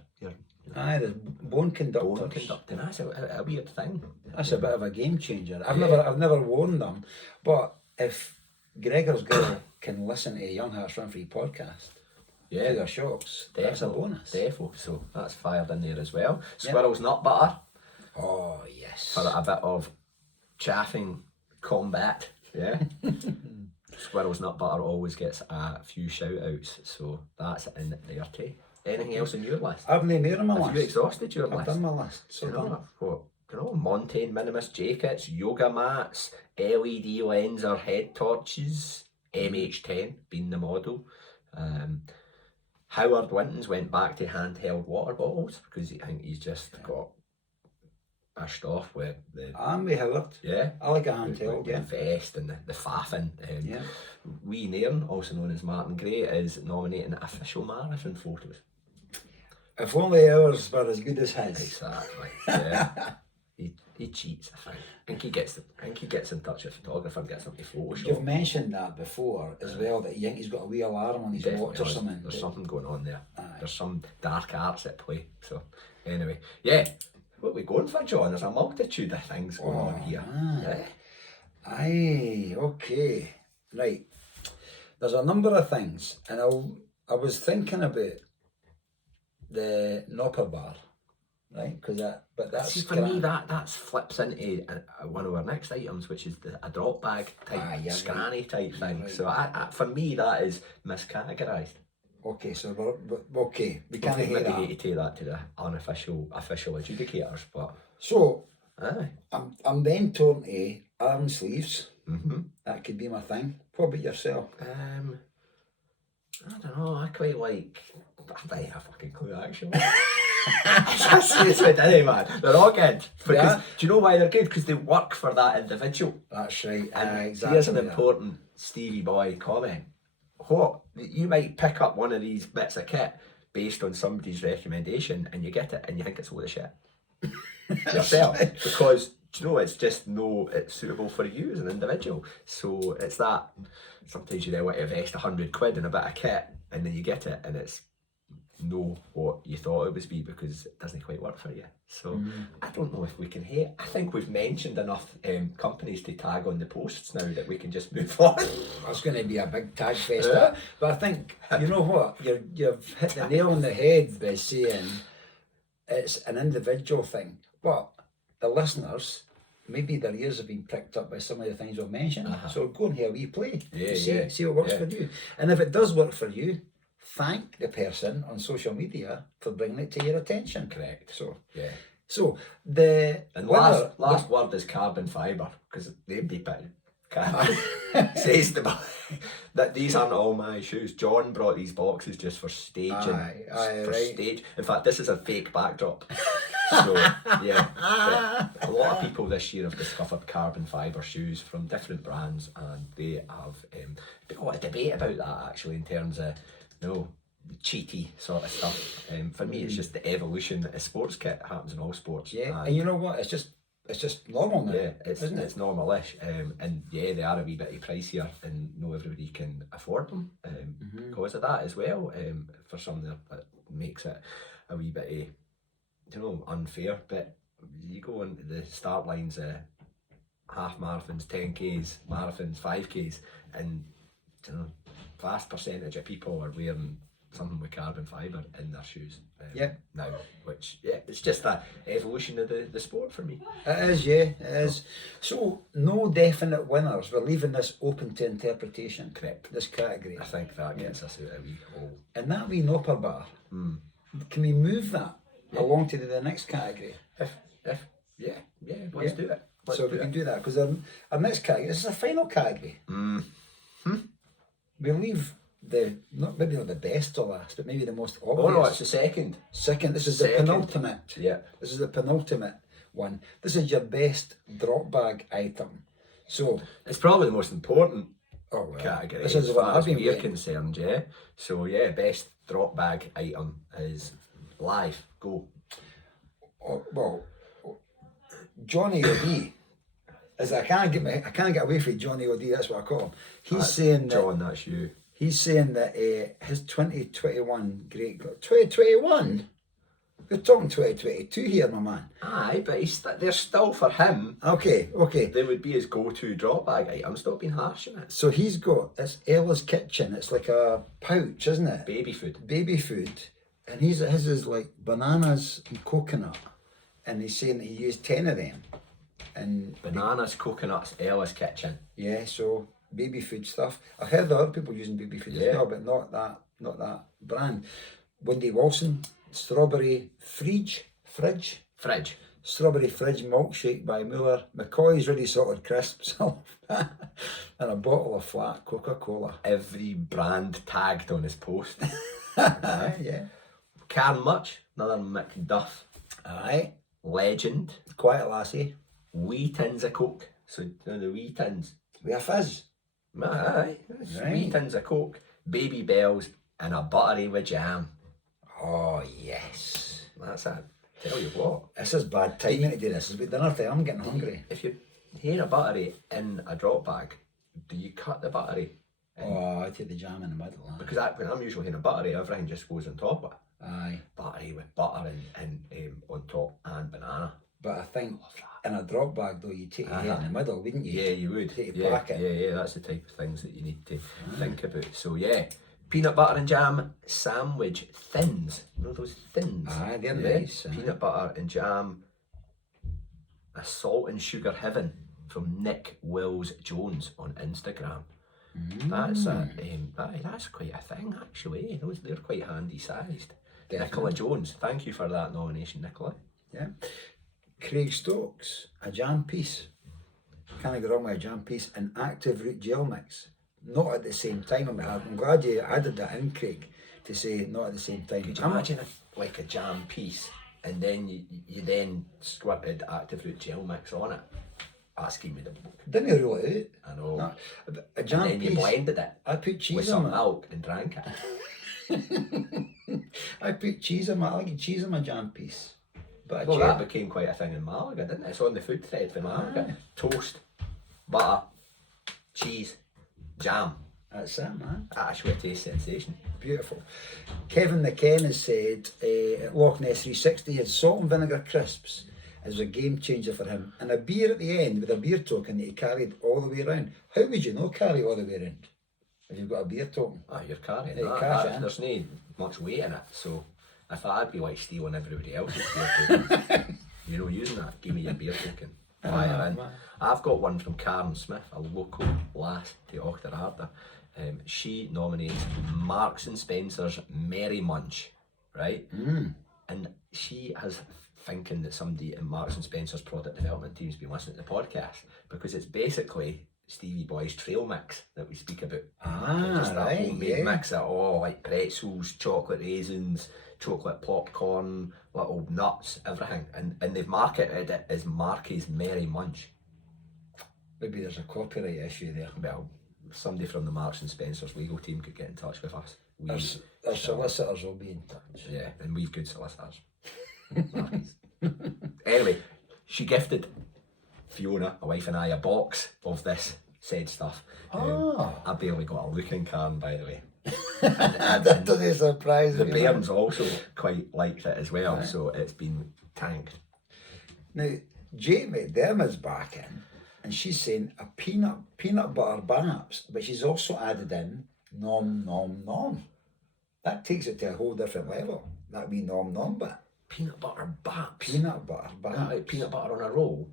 aye, there's bone conductors. bone conducting. That's a weird thing. That's a bit of a game changer. I've never worn them, but if Gregor's Girl can listen to a Young Hearts Run Free podcast, yeah, their shocks, that's a bonus. Defo, so that's fired in there as well. Squirrel's nut butter. Oh yes. For a bit of chaffing combat, yeah. Squirrel's nut butter always gets a few shout outs, so that's in there too. Anything else on your list? I've no more on my list. Have you exhausted your list? I've done my list. So Montane Minimus jackets, yoga mats, LED lens or head torches, MH10 being the model. Howard Winton's went back to handheld water bottles because I think he's just got bashed off with the... I'm with Howard. Yeah. I like a handheld, the vest and the faffing. Yeah. Wee Nairn, also known as Martin Gray, is nominating official marathon photos. If only ours were as good as his. Exactly. Yeah. He cheats, I think. I think he gets in touch with a photographer and gets him to Photoshop. You've mentioned that before as well, that you think he's got a wee alarm on his watch or something. There's something going on there. Aye. There's some dark arts at play. So anyway, yeah. What are we going for, John? There's a multitude of things going on here. Yeah. Aye, okay. Right. There's a number of things, and I was thinking about the Nopper bar, right? Because that's See, for me, that flips into one of our next items, which is a drop bag type, cannae type thing. Right. So for me, that is miscategorised. Okay, so we can't hear that. Maybe hate to take that to the official adjudicators, but so I'm then torn to arm sleeves. Mm-hmm. That could be my thing. What about yourself? I don't know. I quite like. I don't have a fucking clue actually. It's man. They're all good. Because, do you know why they're good? Because they work for that individual. That's right. And exactly. Here's an important Stevie Boy comment. What? You might pick up one of these bits of kit based on somebody's recommendation, and you get it, and you think it's a load of shit yourself, because do you know it's suitable for you as an individual. So it's that. Sometimes you then want to invest £100 in a bit of kit, and then you get it, and it's no what you thought it was be because it doesn't quite work for you. So I don't know if we can hate. I think we've mentioned enough companies to tag on the posts now that we can just move on. That's going to be a big tag fest. But I think, you know what, you've hit the nail on the head by saying it's an individual thing, but the listeners, maybe their ears have been pricked up by some of the things we've mentioned. So go and hear we play. See what works for you. And if it does work for you, thank the person on social media for bringing it to your attention. Correct. So the last word is carbon fibre, because nobody says that these aren't all my shoes. John brought these boxes just for staging. Stage. In fact, this is a fake backdrop. So a lot of people this year have discovered carbon fibre shoes from different brands, and they have been a lot of debate about that actually in terms of cheaty sort of stuff. For me, it's just the evolution that a sports kit happens in all sports. And you know what? It's just normal now. Yeah, it's normal-ish. And they are a wee bit pricier, and not everybody can afford them because of that as well. For some, that makes it a wee bit unfair. But you go into the start lines of half marathons, 10Ks, marathons, 5Ks, and vast percentage of people are wearing something with carbon fibre in their shoes now, which it's just that evolution of the sport for me. It is. So no definite winners. We're leaving this open to interpretation. Correct. This category. I think that gets us out a wee hole. And that wee Nopper bar, can we move that along to the next category? Let's do it. We can do that, because our next category, this is a final category. We leave maybe not the best to last, but maybe the most obvious. Oh no, it's the second. This is the penultimate. Yeah. This is the penultimate one. This is your best drop bag item. So it's probably the most important category. This is what I've been we're concerned, So best drop bag item is live. Go. Johnny O.D. I can't get away from Johnny O.D. That's what I call him. He's saying John, that's you. He's saying that his 2021 great 2021. We're talking 2022 here, my man. Aye, but they're still for him. Okay. They would be his go-to drop bag item. Stop being harsh on it. So he's got it's Ella's Kitchen. It's like a pouch, isn't it? Baby food. And his is like bananas and coconut. And he's saying that he used 10 of them. And bananas, coconuts, Ella's Kitchen. Yeah, so baby food stuff. I've heard other people using baby food as well, but not that brand. Wendy Wilson, strawberry fridge. Strawberry fridge milkshake by Muller. McCoy's ready salted crisps. And a bottle of flat Coca-Cola. Every brand tagged on his post. Yeah. Karen Much, another McDuff. Aye. Legend. Quiet Lassie. Wee tins of Coke. So the wee tins. We have fizz. Aye. Wee tins of Coke. Baby Bells and a buttery with jam. Oh yes. That's it. Tell you what. This is bad timing to do this. It's about dinner time. I'm getting hungry. If you hear a buttery in a drop bag, do you cut the buttery? I take the jam in the middle. Because when I'm usually hearing a buttery, everything just goes on top of it. Aye. Buttery with butter and on top and banana. But I think in a drop bag though, you take it in the middle, wouldn't you? Yeah, you would. Take your packet. Yeah, that's the type of things that you need to think about. So Peanut butter and jam sandwich thins. You know those thins? Aye, they're nice. Peanut butter and jam. A salt and sugar heaven from Nick Wills Jones on Instagram. That's quite a thing actually. They're quite handy sized. Definitely. Nicola Jones, thank you for that nomination, Nicola. Yeah. Craig Stokes, a jam piece. Can I go wrong with a jam piece? An active root gel mix. Not at the same time. I'm glad you added that in, Craig, to say not at the same time. Could you imagine like a jam piece and then you then squirted active root gel mix on it? That's gave me the book. Didn't roll it out. I know. No. A jam and then piece, you blended it. I put cheese with some milk and drank it. I put cheese on my, I like cheese on my jam piece. But well, that became quite a thing in Malaga, didn't it? It's on the food thread for Malaga. Toast, butter, cheese, jam. That's it, man. Actually a taste sensation. Beautiful. Kevin McKen has said at Loch Ness 360 his salt and vinegar crisps is a game changer for him. And a beer at the end with a beer token that he carried all the way around. How would you know carry all the way around if you've got a beer token? You're carrying that. There's no much weight in it, so if I'd be like stealing everybody else's beer tokens, you know, using that, give me your beer token. Fire in. I've got one from Karen Smith, a local lass to Auchterarder. She nominates Marks and Spencer's Merry Munch, right? And she has thinking that somebody in Marks and Spencer's product development team's been listening to the podcast, because it's basically Stevie Boy's trail mix that we speak about. Just that homemade mix of all like pretzels, chocolate raisins, chocolate popcorn, little nuts, everything. And they've marketed it as Marky's Merry Munch. Maybe there's a copyright issue there. Well, somebody from the Marks and Spencer's legal team could get in touch with us. Our solicitors will be in touch. Yeah, and we've good solicitors. Anyway, she gifted Fiona, my wife, and I a box of this said stuff. I barely got a look in Karen, by the way. That doesn't surprise me. The Bairns also quite liked it as well, so it's been tanked. Now, Jane McDermott's back in, and she's saying a peanut butter baps, but she's also added in nom nom nom. That takes it to a whole different level. That wee nom nom bit. Peanut butter baps. Peanut butter baps. Like peanut butter on a roll.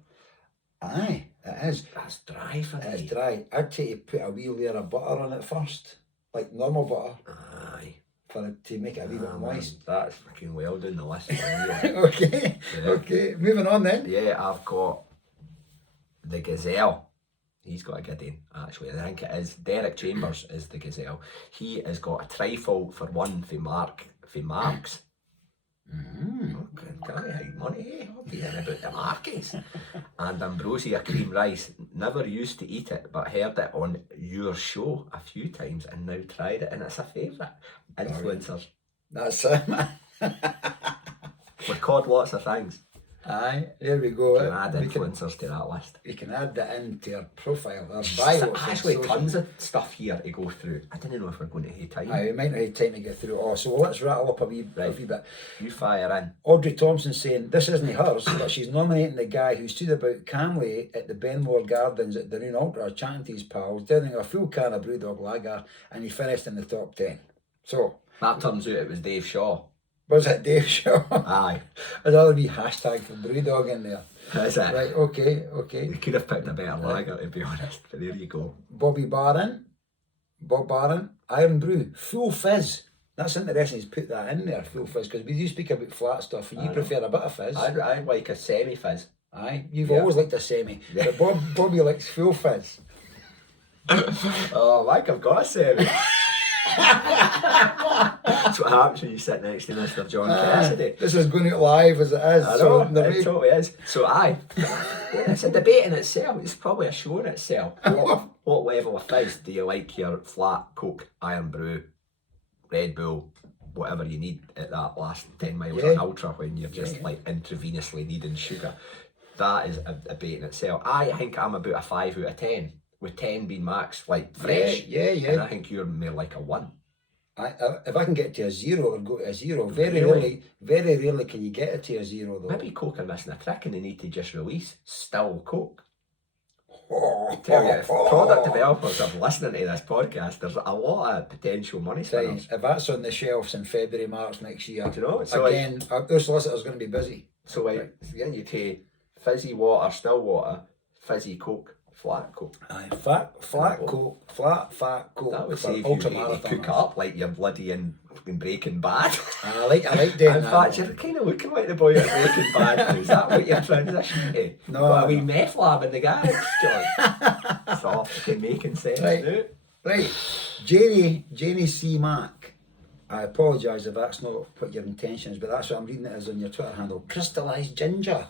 Aye, it is. That's dry for me. It's dry. I'd take you put a wee layer of butter on it first, like normal butter. Aye. For it to make it a wee bit moist. That's fucking well down the list. Okay. Yeah. Okay. Moving on then. Yeah, I've got the Gazelle. He's got a good one, actually. I think it is Derek Chambers is the Gazelle. He has got a trifle for one for Marks. Can't hide money, eh? I'll be in about the Markies. And Ambrosia cream rice. Never used to eat it, but heard it on your show a few times and now tried it, and it's a favourite. Influencers. That's it, man. We've caught lots of things. Aye, there we go. We can add influencers to that list. We can add that into our profile, our bio. Actually, tons of stuff here to go through. I didn't know if we're going to have time. Aye, we might not have time to get through it all, so let's rattle up a wee bit. You fire in. Audrey Thompson saying, this isn't hers, but she's nominating the guy who stood about Cannae at the Benmore Gardens at the Rune Ultra, chatting to his pals, downing a full can of Brewdog Lager, and he finished in the top 10. So. That turns out it was Dave Shaw. Was it Dave Shaw? Aye. There's another wee hashtag for Brewdog in there. Is it? Right, okay. We could have picked a better lager, to be honest, but there you go. Bob Barron, Iron Brew, full fizz. That's interesting, he's put that in there, full fizz, because we do speak about flat stuff, and you prefer a bit of fizz. I like a semi-fizz. Aye, you've always liked a semi, but Bobby likes full fizz. Oh, Mike, I've got a semi. That's what happens when you sit next to Mr. John Cassidy. This is going out live as it is. I know, it totally is. So it's a debate in itself. It's probably a show in itself. What level of fizz do you like your flat Coke, Iron Brew, Red Bull, whatever you need at that last 10 miles on Ultra when you're just like intravenously needing sugar? That is a debate in itself. I think I'm about a 5 out of 10. With 10 being max, like fresh. Yeah. And I think you're more like a 1. If I can get to a 0, I'll go to a 0. Very rarely can you get it to a 0 though. Maybe Coke are missing a trick and they need to just release still Coke. Tell you, if product developers are listening to this podcast, there's a lot of potential money spinners. If that's on the shelves in February, March next year, Do you know? So again, our solicitor's going to be busy. So like, again, you take fizzy water, still water, fizzy Coke, flat Coke. Aye, flat Coke, fat Coke. That would for save you to ultramarathoners. cook it up like you're bloody in fucking Breaking Bad. I like doing In that. fact, you're kind of looking like the boy at Breaking Bad. Is that what you're transitioning to? No, Got a wee no. meth lab in the garage, John. It's all fucking making sense, dude. Right, Janie C. Mack. I apologise if that's not what your intention is, but that's what I'm reading it as on your Twitter handle. Crystallised ginger.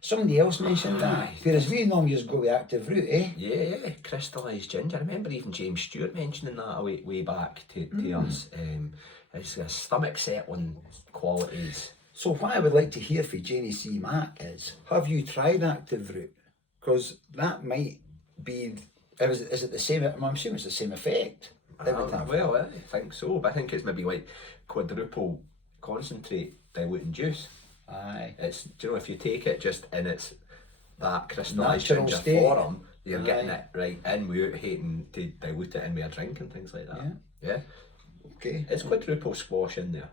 Somebody else mentioned that. Whereas we normally just go with active root, eh? Yeah, crystallised ginger. I remember even James Stewart mentioning that way back to us. It's a stomach settling qualities. So what I would like to hear from Janie C. Mack is, have you tried active root? Because that might be, is it the same, I'm assuming it's the same effect. Well, I think so, but I think it's maybe like quadruple concentrate diluting juice. Aye. It's, do you know, if you take it just in its that crystallised Natural ginger state. form, you're getting Aye. it right in without hating to dilute it in with a drink and things like that. Yeah. Okay. It's quadruple squash in there.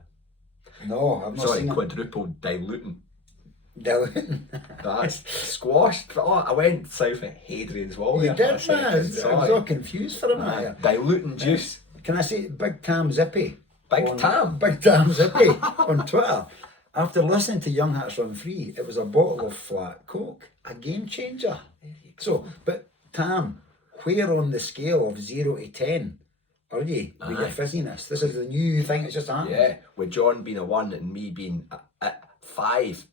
No, I've not Sorry, seen it. quadruple diluting. Diluting. That's squash. Oh, I went south of Hadrian's Wall. You there did, for a man. I was second. all confused for a minute. Diluting juice. Can I say Big Tam Zippy? Big Tam? Big Tam Zippy on Twitter. After listening to Young Hats Run Free, it was a bottle of flat Coke. A game changer. So, but Tam, where on the scale of 0 to 10 are you with your fizziness? This is the new thing that's just happened. Yeah, with John being a 1 and me being a 5,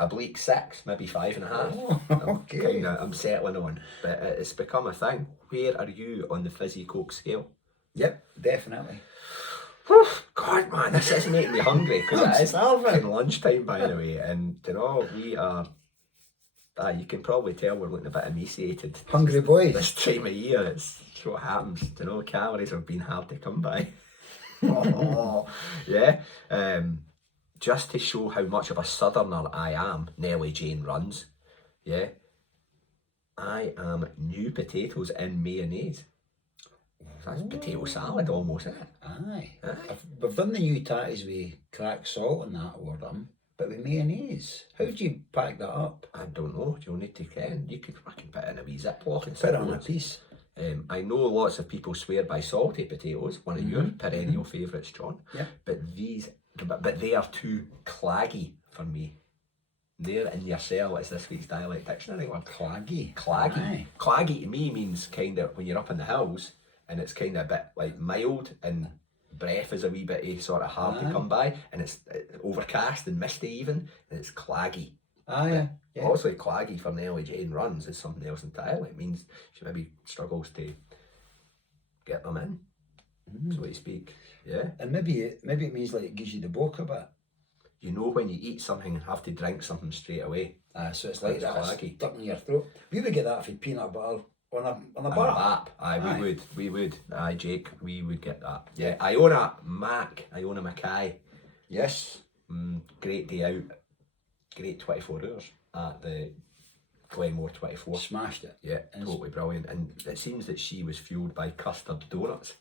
a bleak 6, maybe 5.5. Oh, okay. I'm settling on, but it's become a thing. Where are you on the fizzy Coke scale? Yep, definitely. God, man, this is making me hungry because I'm it is starving. fucking lunchtime, by the way, and you know we are. You can probably tell we're looking a bit emaciated. Hungry boys. This time of year, it's what happens. You know, calories have been hard to come by. Oh, yeah. Just to show how much of a southerner I am, Nellie Jane runs. Yeah. I am new potatoes in mayonnaise. That's potato salad almost, isn't it? Aye. We've done the new tatties with cracked salt and that over them, but with mayonnaise. How do you pack that up? I don't know. You'll need to can. I can put it in a wee Ziploc and Put it on a piece. I know lots of people swear by salty potatoes, one of your perennial favourites, John. Yeah. But they are too claggy for me. There in your cell is this week's dialect dictionary word. Claggy. Claggy. Aye. Claggy to me means kind of when you're up in the hills and it's kind of a bit like mild and breath is a wee bit sort of hard to come by and it's overcast and misty even and it's claggy. Aye. Yeah. Obviously claggy for Nellie Jane runs is something else entirely. It means she maybe struggles to get them in, so to speak. Yeah. And maybe it means like it gives you the boke a bit. You know when you eat something and have to drink something straight away. So it's like It's that claggy. stuck in your throat. We would get that for peanut butter on a And a bar. bap. Aye, Aye. we would. Aye, Jake, we would get that. Yeah, Iona Mackay. Yes. Great day out. Great 24 hours at the Glenmore 24. Smashed it. Yeah, totally brilliant. And it seems that she was fueled by custard donuts.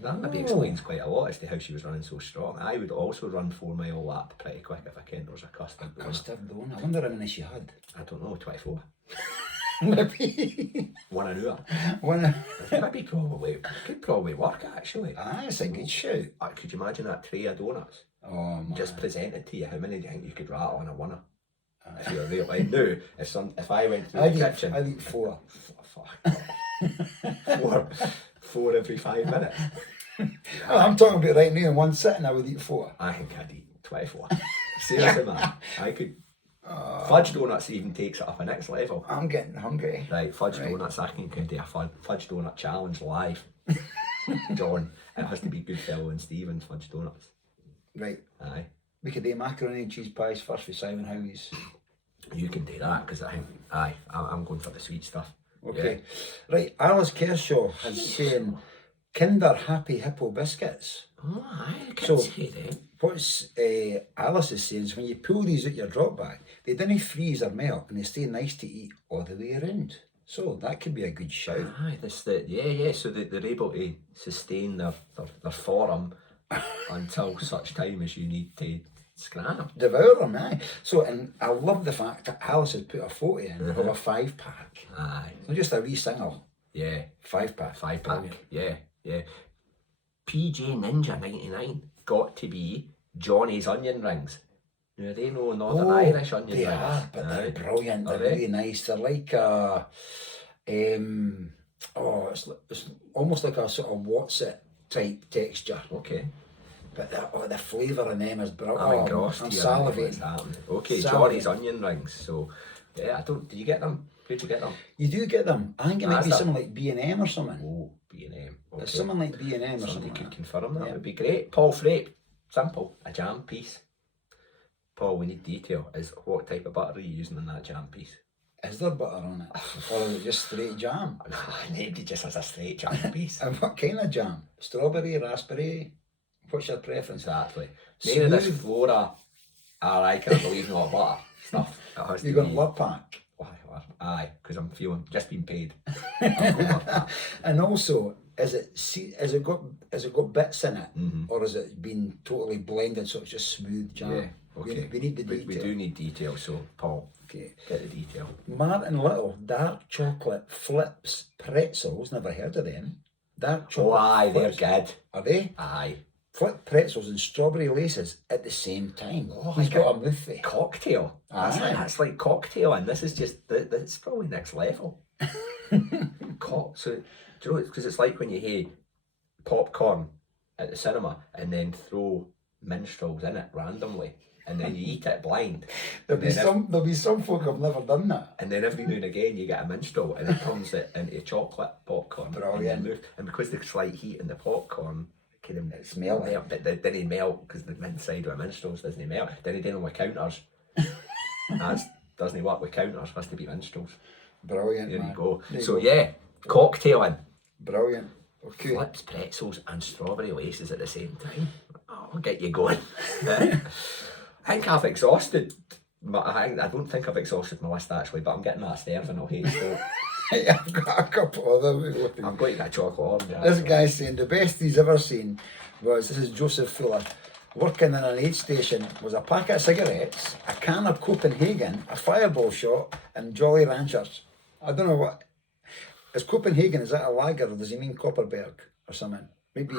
That maybe explains quite a lot as to how she was running so strong. I would also run 4 mile lap pretty quick if I kent there was a custard donut. Custard donut. I wonder how many she had. I don't know, 24. Maybe. 1 an hour. One. Maybe could probably work actually. Aye, it's a good shout. Could you imagine that tray of donuts Oh man. just presented to you? How many do you think you could rattle on a winner? If you were real, like no, if I went through the kitchen, I'd eat 4. four every 5 minutes. Oh, I'm talking about right now in one sitting. I would eat 4. I think I'd eat 24. Seriously, man, I could. Fudge donuts even takes it up a next level. I'm getting hungry. Right, fudge donuts. I can do a fudge donut challenge live. John, it has to be Goodfellow and Stevens fudge donuts. Right. Aye. We could do macaroni and cheese pies first with Simon Howie's. You can do that because I think I'm going for the sweet stuff. Okay. Right. Alice Kershaw is saying, Kinder Happy Hippo biscuits. Oh, I can So- see them. What's Alice is saying is when you pull these out your drop bag, they don't freeze or melt and they stay nice to eat all the way around. So that could be a good shout. Aye, yeah. So they're able to sustain their form until such time as you need to scrap them. Devour them, aye. So, and I love the fact that Alice has put a photo in of a 5-pack. Aye, Not just a wee single, yeah. 5-pack. 5-pack, yeah. PJ Ninja 99 got to be Johnny's onion rings. Now they know Northern Irish onion they rings. are, but they're Aye. brilliant. They're Are they? really nice. They're like a, it's almost like a sort of what's it type texture. Okay. But the flavour in them is brilliant. I'm engrossed I'm here. I know what's salivating. happening. Okay, Salivating. Johnny's onion rings. So, yeah, do you get them? Where'd you get them? You do get them. I think it might That's be a- something like B&M or something. Oh, B&M. Okay. It's something like B&M or Somebody something. could Like that. confirm that. Yeah. Would be great. Paul Frape. Simple. A jam piece. Paul, we need detail. Is what type of butter are you using in that jam piece? Is there butter on it? Or is it just straight jam? Nobody just has a straight jam piece. And what kind of jam? Strawberry, raspberry? What's your preference? Exactly. None of this Smooth. Flora, I can believe not butter stuff. It has to You got be- love pack. Aye, because I'm feeling just being paid. And also, has it got bits in it, Mhm. or has it been totally blended so it's just smooth jam? Yeah, okay. We need the detail. We do need detail, so Paul, Okay. get the detail. Martin Little dark chocolate flips pretzels. Never heard of them. Dark Oh, chocolate. aye, they're flips. good. Are they? Aye. Flip pretzels and strawberry laces at the same time. Oh, He's I got a movie. Cocktail. That's like cocktail, and this is just that's probably next level. So do you know? Because it's like when you hear popcorn at the cinema and then throw minstrels in it randomly, and then you eat it blind. There'll be some folk have never done that. And then every now and again you get a minstrel and it turns it into chocolate popcorn. Brilliant. And because the slight heat in the popcorn kind of It's melting. melt, but then they melt because the inside of a minstrels doesn't melt. Then they do them with counters. That doesn't work with counters, has to be minstrels. Brilliant, There man. you go. There you So go. yeah, cocktailing. Brilliant. Okay. Flips, pretzels and strawberry laces at the same time. Oh, I'll get you going. I think I've exhausted. I don't think I've exhausted my list actually, but I'm getting that sterving I'll hate. So I've got a couple of them. I'm going to get chocolate orange. This guy's saying the best he's ever seen was, this is Joseph Fuller, working in an aid station, was a packet of cigarettes, a can of Copenhagen, a fireball shot, and Jolly Ranchers. I don't know what. Is Copenhagen, is that a lager or does he mean Copperberg or something? Maybe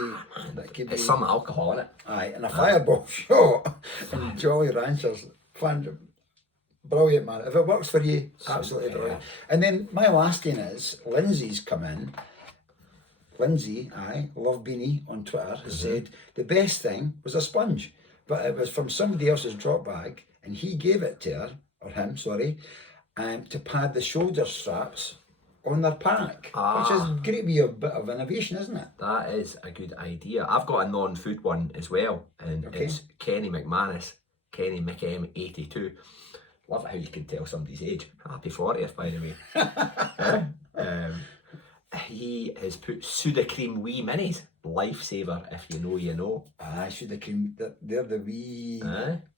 that could be. It's some alcohol in it. Aye, and a fireball shot and Jolly Ranchers. Fun. Brilliant, man. If it works for you, absolutely Yeah. brilliant. And then my last thing is, Lindsay's come in. Lindsay, Love Beanie on Twitter, has said the best thing was a sponge, but it was from somebody else's drop bag, and he gave it to her, or him, sorry, to pad the shoulder straps on their pack, which is great to be a bit of innovation, isn't it? That is a good idea. I've got a non-food one as well, and Okay. it's Kenny McManus, Kenny McM82. Love it how you can tell somebody's age. Happy 40th, by the way. He has put Sudocreme Wee Minis, lifesaver if you know you know. I should have came. They're the wee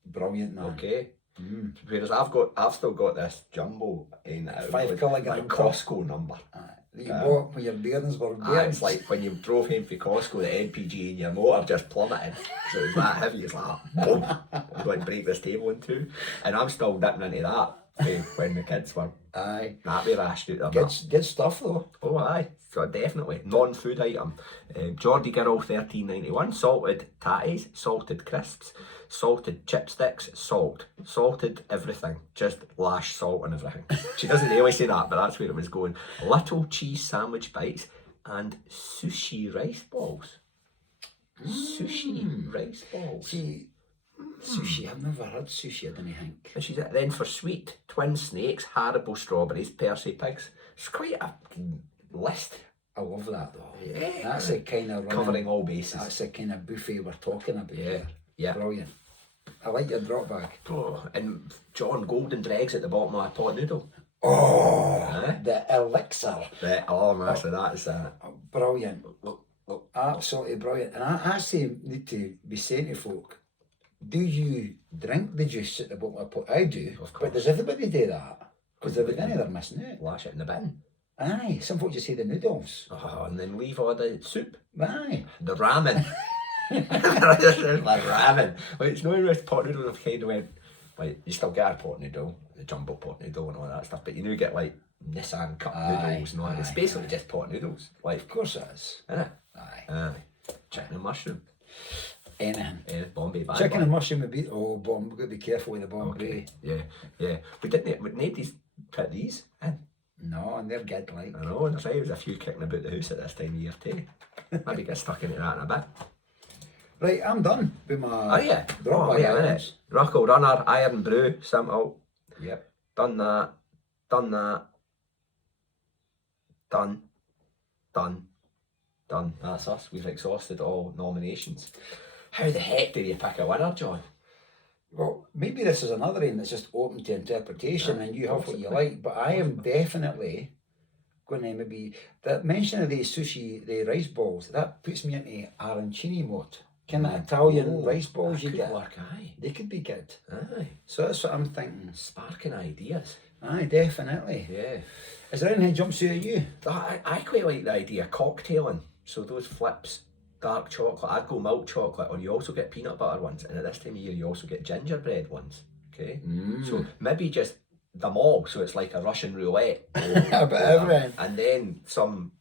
brilliant, man. Okay. Mm. Whereas I've still got this jumbo in 5 kilogram like Costco number. That you bought when your bearings were big. It's like when you drove home from Costco, the NPG in your motor just plummeted. So it's that heavy, it's like, boom, I'm going to break this table in two. And I'm still dipping into that when the kids were Aye. nappy rashed out there. Good stuff though. Oh aye, so definitely non-food item. Geordie Girl 1391, salted tatties, salted crisps, salted chipsticks, salted everything, just lash salt on everything. She doesn't really say that, but that's where it was going. Little cheese sandwich bites and sushi rice balls. Sushi rice balls. See, sushi. I've never had sushi. I don't think. And she's then for sweet, twin snakes, Haribo strawberries, Percy pigs. It's quite a list. I love that though. Yeah. That's the kind of Covering all bases. That's the kind of buffet we're talking about. Yeah, here. yeah. Brilliant. I like your drop bag. Oh, and John, golden dregs at the bottom of a pot noodle. Oh, the elixir. Oh, master, that is Brilliant. Absolutely brilliant. And I actually need to be saying to folk, do you drink the juice at the bottom of the pot? I do. Of course. But does everybody do that? Because if they don't, they're missing out. Lash it in the bin. Aye. Some folk just say the noodles. Oh, and then leave all the soup. Aye. The ramen. Like ramen. Like, it's not with pot noodles. I've kind of went, like, you still get a pot noodle, the jumbo pot noodle and all that stuff, but you do get like Nissan cup noodles and all that. It's basically just pot noodles. Like, Of course it is. isn't it? Aye. Chicken and mushroom. Anything. Bombay bag. Chicken and mushroom would be, we've got to be careful with the Bombay. Okay. Yeah. We didn't, nobody's put these in. No, and they're good, like. I know, and there's a few kicking about the house at this time of year too. Maybe get stuck into that in a bit. Right, I'm done with my Dropbag items. Rocco Runner, Iron Brew, simple. Yep. Done that. Done. That's us. We've exhausted all nominations. How the heck do you pick a winner, John? Well, maybe this is another one that's just open to interpretation and you have what you like, but I am definitely going to maybe, that mention of the sushi, the rice balls, that puts me into arancini mode. Kind of Italian rice balls you get. Work, aye. They could be good. Aye. So that's what I'm thinking. Sparking ideas. Aye, definitely. Yeah. Is there anything that jumps out at you? I quite like the idea of cocktailing. So those flips, dark chocolate, I'd go milk chocolate, or you also get peanut butter ones, and at this time of year you also get gingerbread ones. Okay? So maybe just them all, so it's like a Russian roulette. A bit of everything. And then some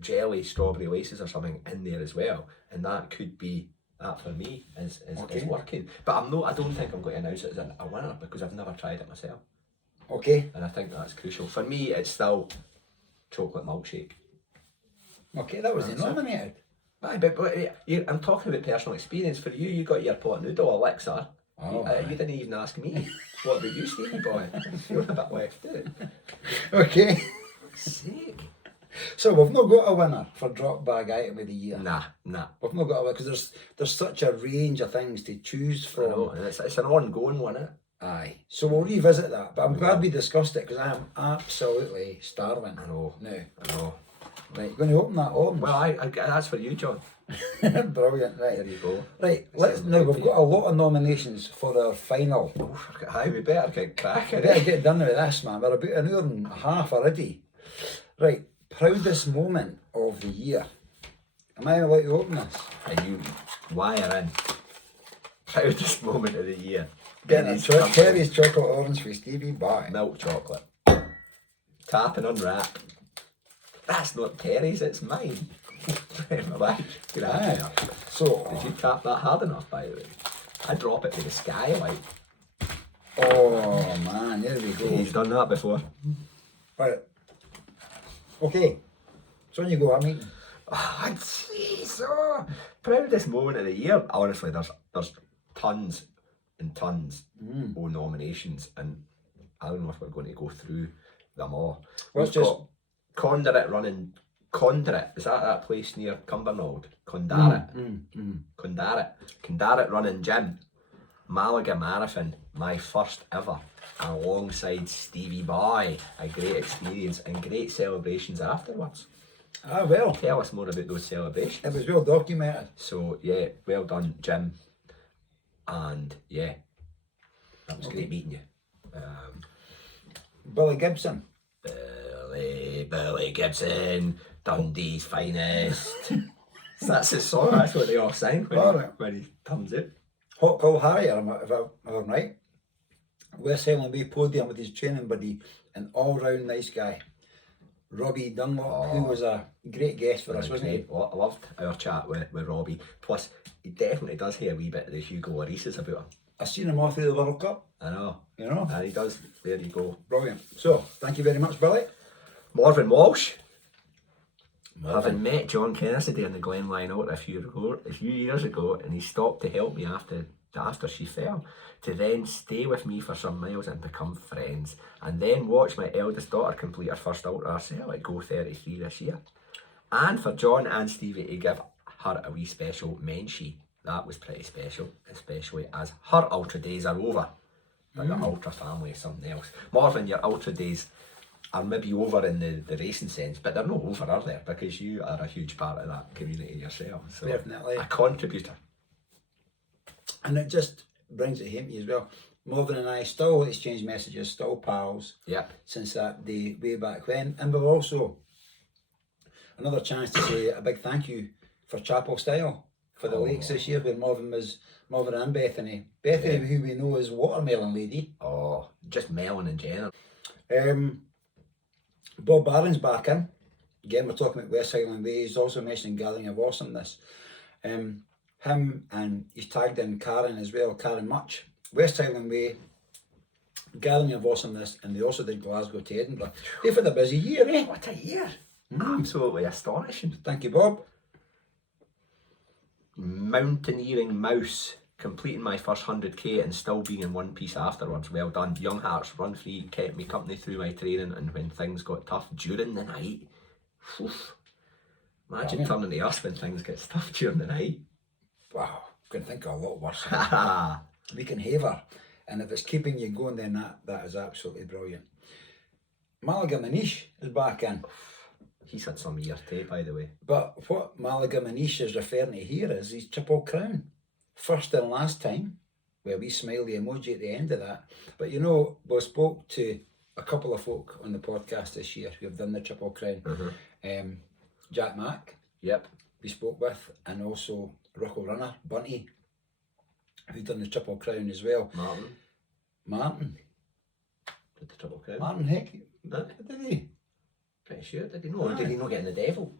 jelly strawberry laces or something in there as well. And that could be, that for me is working. But I don't think I'm going to announce it as a winner because I've never tried it myself. Okay. And I think that's crucial. For me, it's still chocolate milkshake. Okay, that was nominated. Aye, but I'm talking about personal experience. For you, you got your pot noodle elixir. You didn't even ask me. What about you, Stevie boy? You're a bit left out. Okay. Sick. So we've not got a winner for Dropbag item of the year. Nah. We've not got a winner because there's such a range of things to choose from. I know, and it's an ongoing one, isn't it? Aye. So we'll revisit that. But I'm glad we discussed it because I am absolutely starving. I know. Right, you're going to open that orange? Well, I that's for you, John. Brilliant, right. There you go. Right, we've got a lot of nominations for our final. Aye, we better get cracking. We better get done with this, man. We're about an hour and a half already. Right, proudest moment of the year. Am I allowed to open this? And you wire in. Proudest moment of the year. Getting a Terry's chocolate orange for Stevie Boy. Milk chocolate. Tap and unwrap. That's not Terry's, it's mine. So, did you tap that hard enough, by the way? I drop it to the sky, like. Oh man, there we go. He's done that before. Right. Okay. So on you go, I mean. Oh, jeez. Oh. Proudest moment of the year. Honestly, there's tons and tons of nominations, and I don't know if we're going to go through them all. Let's just Conduit running. Conduit, is that place near Cumbernauld? Conduit. Conduit running gym. Malaga Marathon, my first ever, alongside Stevie Boy. A great experience and great celebrations afterwards. Ah, well. Tell us more about those celebrations. It was well documented. So, yeah, well done, Jim. And, yeah, that was great meeting you. Billy Gibson. Billy Gibson, Dundee's finest. That's his song, that's what they all sing when he comes out. Hot Call Harrier, if I'm right. West Highland Way podium with his training buddy, an all-round nice guy. Robbie Dunlop, who was a great guest for us, wasn't he? Well, I loved our chat with Robbie. Plus, he definitely does hear a wee bit of the Hugo Lloris about him. I've seen him all through the World Cup. I know. You know? And he does. There you go. Brilliant. So, thank you very much, Billy. Marvin Walsh. Having met John Kennedy in the Glen Lionel a few years ago, and he stopped to help me after she fell, to then stay with me for some miles and become friends, and then watch my eldest daughter complete her first ultra herself at Go 33 this year. And for John and Stevie to give her a wee special mention. That was pretty special, especially as her ultra days are over. But the ultra family is something else. Marvin, your ultra days are maybe over in the racing sense, but they're not over, are they? Because you are a huge part of that community yourself. So Definitely. a contributor. And it just brings it home to you as well. Marvin and I still exchange messages, still pals. Yep. Since that day way back when. And we've also another chance to say a big thank you for Chapel Style for the lakes this year, where Marvin and Bethany. Bethany, who we know as Watermelon Lady. Oh, just melon in general. Bob Barron's back in. Again, we're talking about West Highland Way. He's also mentioning Gathering of Awesomeness. Him and he's tagged in Karen as well, Karen Much. West Highland Way, Gathering of Awesomeness, and they also did Glasgow to Edinburgh. They've had a busy year, eh? What a year! Absolutely astonishing. Thank you, Bob. Mountaineering Mouse, completing my first 100k and still being in one piece afterwards. Well done. Young Hearts Run Free kept me company through my training and when things got tough during the night. Oof. Imagine turning to us when things get tough during the night. Wow, can think of a lot worse. We can haver, and if it's keeping you going, then that is absolutely brilliant. Malaga Manish is back in. He's had some year too, by the way. But what Malaga Manish is referring to here is his Triple Crown. First and last time. Well, we smiley emoji at the end of that. But you know, we spoke to a couple of folk on the podcast this year who have done the Triple Crown. Jack Mack. Yep. We spoke with, and also Ruckle Runner, Bunty, who'd done the Triple Crown as well. Martin. Did the Triple Crown? Martin, heck, No. did he? Pretty sure. Did he know? Aye. Did he not get in the devil?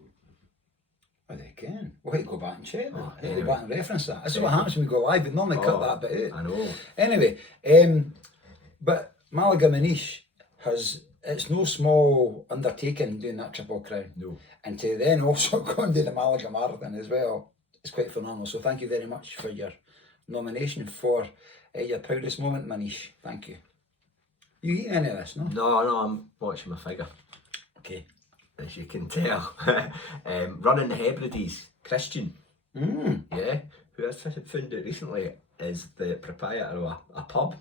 Well, they can. We'll have to go back and check that. Oh, We'll anyway. go back and reference that. This is what happens when we go live. We normally cut that bit out. I know. Anyway, but Malaga Manish it's no small undertaking doing that Triple Crown. No. And to then also go and do the Malaga Marathon as well, it's quite phenomenal. So thank you very much for your nomination for your proudest moment, Manish. Thank you. You eating any of this, no? No, I'm watching my figure. Okay. As you can tell. Running the Hebrides, Christian. Yeah. Who I found out recently is the proprietor of a pub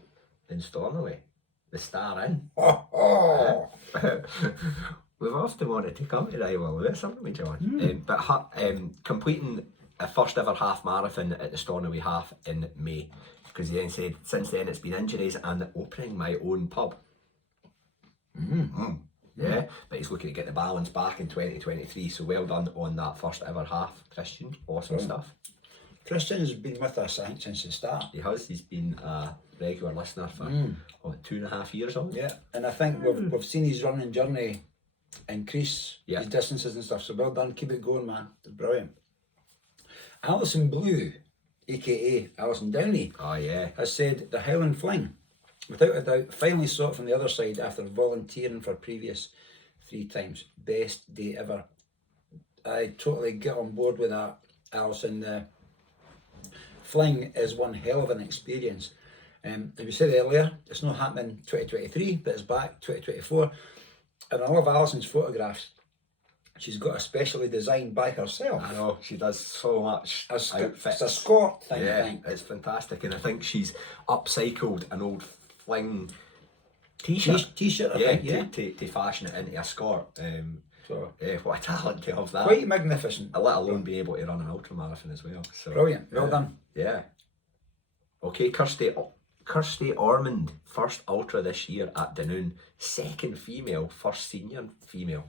in Stornoway. The Star Inn. We've often wanted to come to Rywell, that's something we John. But completing a first ever half marathon at the Stornoway Half in May. Because he then said, since then it's been injuries and opening my own pub. Yeah, but he's looking to get the balance back in 2023, so well done on that first ever half, Christian. Awesome stuff. Christian's been with us, I think, since the start. He has, he's been a regular listener for 2.5 years almost. Yeah, and I think we've seen his running journey increase, his distances and stuff, so well done, keep it going, man. It's brilliant. Alison Blue, aka Alison Downey, has said the Highland Fling, without a doubt, finally saw it from the other side after volunteering for previous 3 times. Best day ever. I totally get on board with that, Alison. The Fling is one hell of an experience. As we said earlier, it's not happening 2023, but it's back 2024. And I love Alison's photographs. She's got a specially designed by herself. I know, she does so much outfits. It's a Scott thing, yeah, I think. It's fantastic, and I think she's upcycled an old Fling t-shirt. T-shirt, I think, to fashion it into a skirt. So, what a talent to have that. quite magnificent. Let alone be able to run an ultra marathon as well. So Brilliant, well done. Yeah. Okay, Kirsty Ormond, first ultra this year at Dunoon, second female, first senior female.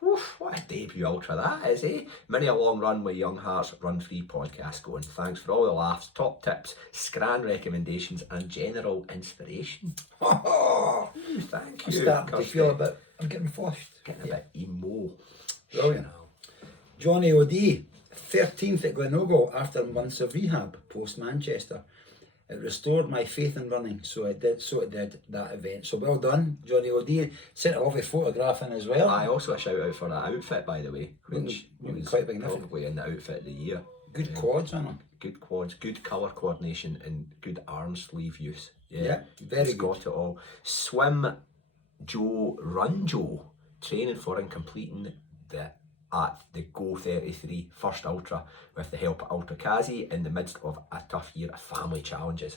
Oof, what a debut ultra that is, eh? Many a long run with Young Hearts Run Free podcast going. Thanks for all the laughs, top tips, scran recommendations and general inspiration. Thank you. I'm starting to Kirsty. feel a bit, I'm getting flushed. Getting a bit emo. Brilliant. Johnny O.D., 13th at Glenogo after months of rehab post Manchester. It restored my faith in running, so it did that event. So well done, Johnny O.D. Sent a lovely photograph in as well. I also a shout out for that outfit, by the way, which Looking was quite magnificent. probably in the outfit of the year. Good quads on them. Good quads, good colour coordination and good arm sleeve use. Yeah, very it's good. got it all. Swim Joe Run Joe, training for and completing at the Go 33 first ultra with the help of Ultra Kazi in the midst of a tough year of family challenges.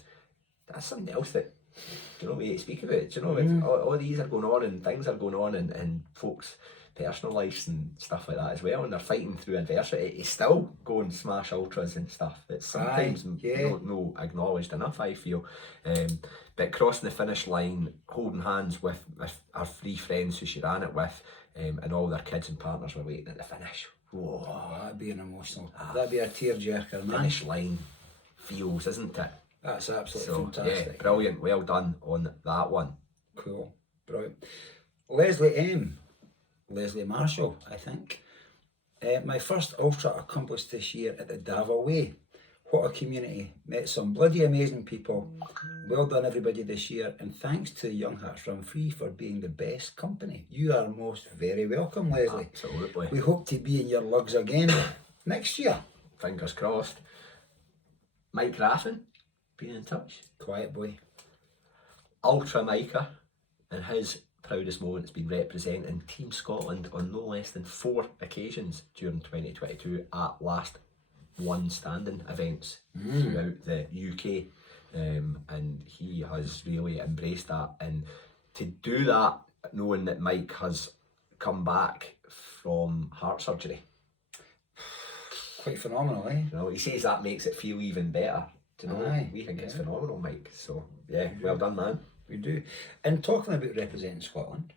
That's something else that do you know what we speak about? Do you know all these are going on and things are going on in folks' personal lives and stuff like that as well, and they're fighting through adversity. It's still go and smash ultras and stuff. It's sometimes no acknowledged enough, I feel. But crossing the finish line, holding hands with our 3 friends who she ran it with, and all their kids and partners were waiting at the finish. Whoa, that'd be an emotional. That'd be a tearjerker, man. Finish line feels, isn't it? That's absolutely fantastic. Yeah, brilliant. Well done on that one. Cool, brilliant. Leslie Marshall, I think. My first ultra accomplished this year at the Davao Way. What a community. Met some bloody amazing people. Well done everybody this year, and thanks to Young Hearts Run Free for being the best company. You are most very welcome, Leslie. Absolutely. We hope to be in your lugs again next year. Fingers crossed. Mike Raffin, been in touch. Quiet boy. Ultra Micah, and his proudest moment has been representing Team Scotland on no less than 4 occasions during 2022 at last one standing events throughout the UK, and he has really embraced that. And to do that, knowing that Mike has come back from heart surgery, quite phenomenal, eh? You know, he says that makes it feel even better. Do you know? We think it's phenomenal, Mike. So yeah, well done, man. We do. And talking about representing Scotland,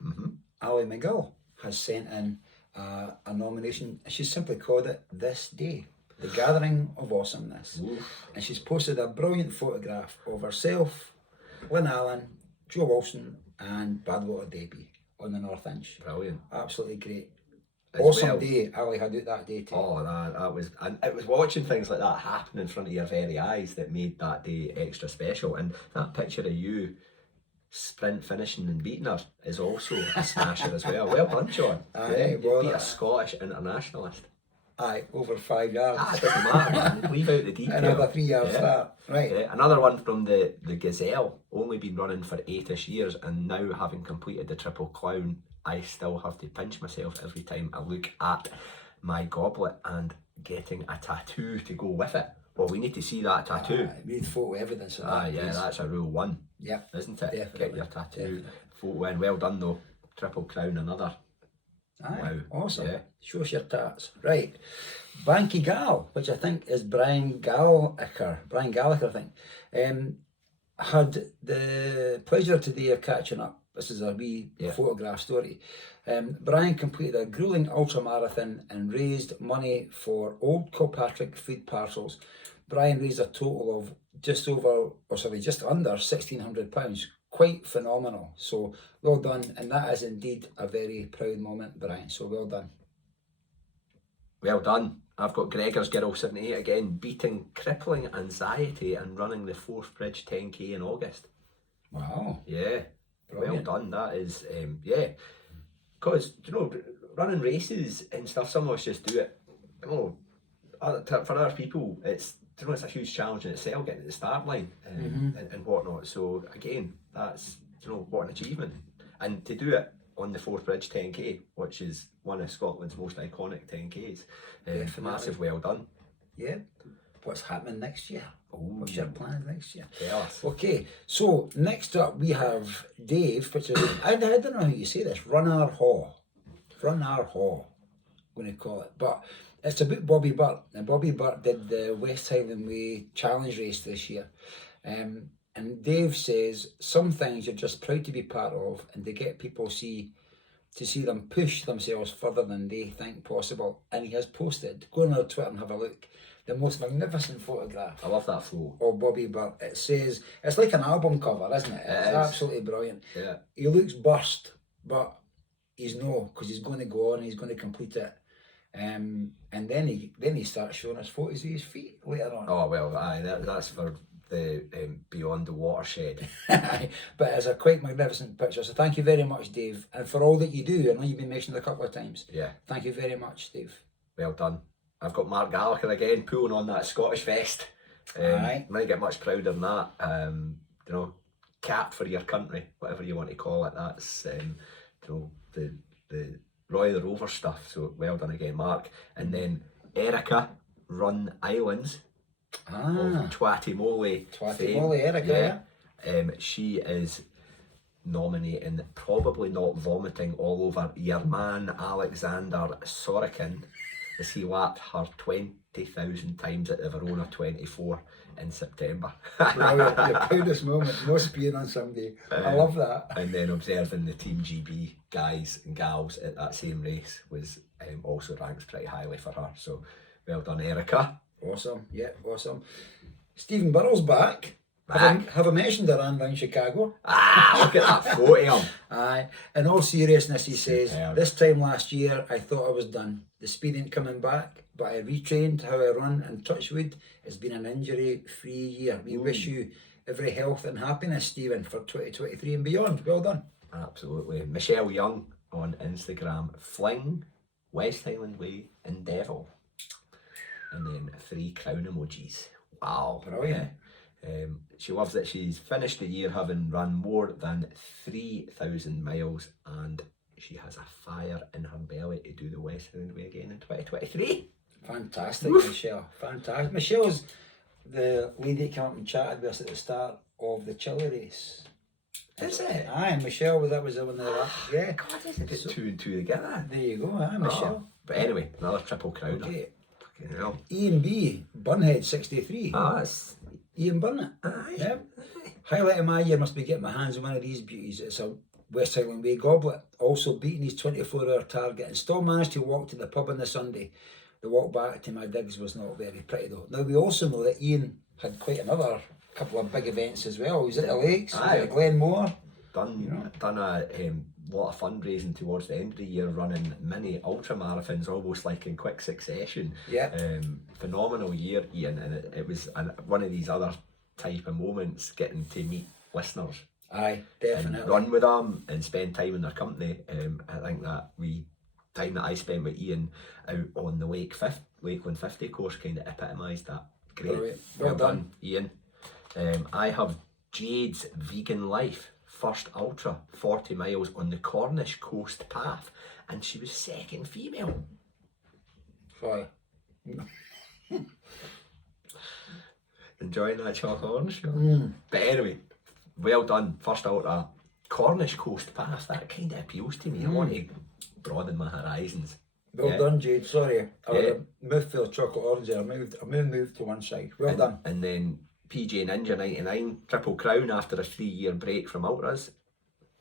Ali McGill has sent in a nomination. She's simply called it This Day, the Gathering of Awesomeness. Oof. And she's posted a brilliant photograph of herself, Lynn Allen, Joe Wilson and Badwater Davy on the North Inch. Brilliant. Absolutely great. Awesome day Ali had out that day too. Oh, that was, and it was watching things like that happen in front of your very eyes that made that day extra special. And that picture of you sprint finishing and beating her is also a smasher as well. Well done, John. Aye, you beat a Scottish internationalist. Aye, over 5 yards. It doesn't matter, man. Leave out the detail. Another 3 yards start. Right. Another one from the Gazelle, only been running for 8ish years, and now having completed the Triple Clown, I still have to pinch myself every time I look at my goblet, and getting a tattoo to go with it. Well, we need to see that tattoo. We need photo evidence of that. Yeah, that's a rule 1. Yeah. Isn't it? Definitely. Get your tattoo photo in. Well done though. Triple Crown, another. Aye, wow. Awesome. Yeah. Show us your tats. Right. Banky Gal, which I think is Brian Gallagher, I think, had the pleasure today of catching up. This is a wee photograph story. Brian completed a grueling ultra marathon and raised money for Old Kilpatrick food parcels. Brian raised a total of just under £1,600. Quite phenomenal. So well done, and that is indeed a very proud moment, Brian. So well done. Well done. I've got Gregor's Girl 78 again, beating crippling anxiety and running the Forth Bridge 10k in August. Wow. Yeah. Brilliant. Well done. That is, because, you know, running races and stuff, some of us just do it, you know, for other people, it's, you know, it's a huge challenge in itself, getting to the start line and whatnot. So again, that's, you know, what an achievement. And to do it on the Forth Bridge 10k, which is one of Scotland's most iconic 10ks, massive well done. Yeah. What's happening next year? What's your plans next year? Tell us. Okay, so next up we have Dave, which is, I don't know how you say this, Runner Haw, I'm going to call it, but it's about Bobby Burt, and Bobby Burt did the West Highland Way challenge race this year, and Dave says some things you're just proud to be part of, and to get people to see them push themselves further than they think possible. And he has posted, go on our Twitter and have a look, the most magnificent photograph. I love that photo. Of Bobby Burt. It says, it's like an album cover, isn't it? It's absolutely brilliant. Yeah. He looks burst, but he's no, because he's going to go on, he's going to complete it. And then he starts showing us photos of his feet later on. Oh, well, aye, that's for the Beyond the Watershed. But it's a quite magnificent picture. So thank you very much, Dave. And for all that you do, I know you've been mentioned a couple of times. Yeah. Thank you very much, Dave. Well done. I've got Mark Gallagher again, pulling on that Scottish vest. Might get much prouder than that. You know, cap for your country, whatever you want to call it. That's you know, the Roy the Rover stuff. So well done again, Mark. And then Erica, Run Islands. Of Twatty Molly. Erica, She is nominating Probably Not Vomiting all over your man Alexander Sorokin as he lapped her 20,000 times at the Verona 24 in September. Brilliant. Your proudest moment, no spewing on somebody. I love that. And then observing the Team GB guys and gals at that same race was also ranked pretty highly for her. So well done, Erica. Awesome. Yeah, awesome. Stephen Burrell's back. Have I mentioned I ran round Chicago? Look at that photo of him. Aye. In all seriousness, he says, Superb. this time last year I thought I was done. The speed ain't coming back, but I retrained how I run, and touch wood, it's been an injury-free year. We wish you every health and happiness, Stephen, for 2023 and beyond. Well done. Absolutely. Michelle Young on Instagram, Fling, West Highland Way and Devil. And then 3 crown emojis. Wow. Brilliant. She loves that she's finished the year having run more than 3,000 miles, and she has a fire in her belly to do the West Highland Way again in 2023. Fantastic, Michelle. Fantastic. Michelle's the lady that came up and chatted with us at the start of the Chile race. Is it? Aye, Michelle, that was the one that yeah. God, is it? Put 2 and 2 together. There you go, aye, Michelle. But anyway, another triple crowner. Okay. Fucking hell. Ian B, Bunhead 63. That's... Ian Burnett. Aye. Yeah. Highlight of my year must be getting my hands on one of these beauties. It's a West Highland Way goblet. Also beating his 24-hour target and still managed to walk to the pub on the Sunday. The walk back to my digs was not very pretty though. Now we also know that Ian had quite another couple of big events as well. He was at the Lakes, he was at Glenmore. Done a lot of fundraising towards the end of the year, running mini ultra marathons almost like in quick succession. Yeah. Phenomenal year, Ian, and it was one of these other type of moments, getting to meet listeners. Aye, definitely. And run with them and spend time in their company. I think that time that I spent with Ian out on the Lakeland 50 course kind of epitomised that. Great. Well done, Ian. I have Jade's Vegan Life. First ultra, 40 miles on the Cornish coast path, and she was second female. Sorry. Enjoying that chocolate orange? But anyway, well done, first ultra, Cornish coast path. That kind of appeals to me. I want to broaden my horizons. Well done, Jade. Sorry, I would have moved for the chocolate orange there. I moved to one side. Well done. And then PJ Ninja 99, Triple Crown after a 3-year break from ultras.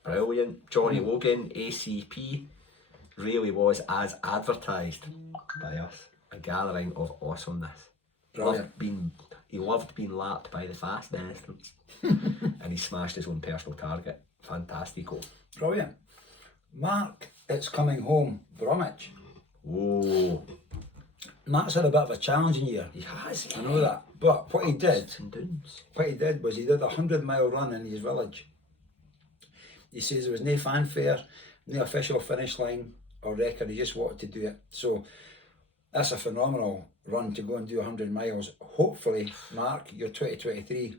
Brilliant. Johnny Logan, ACP, really was as advertised by us. A gathering of awesomeness. Brilliant. He loved being lapped by the fast bastards. And he smashed his own personal target. Fantastico. Brilliant. Mark, it's coming home, Bromwich. Whoa. Mark's had a bit of a challenging year. He has. I know that. But what he did was he did a 100-mile run in his village. He says there was no fanfare, no official finish line or record, he just wanted to do it. So that's a phenomenal run to go and do 100 miles. Hopefully, Mark, you're 2023,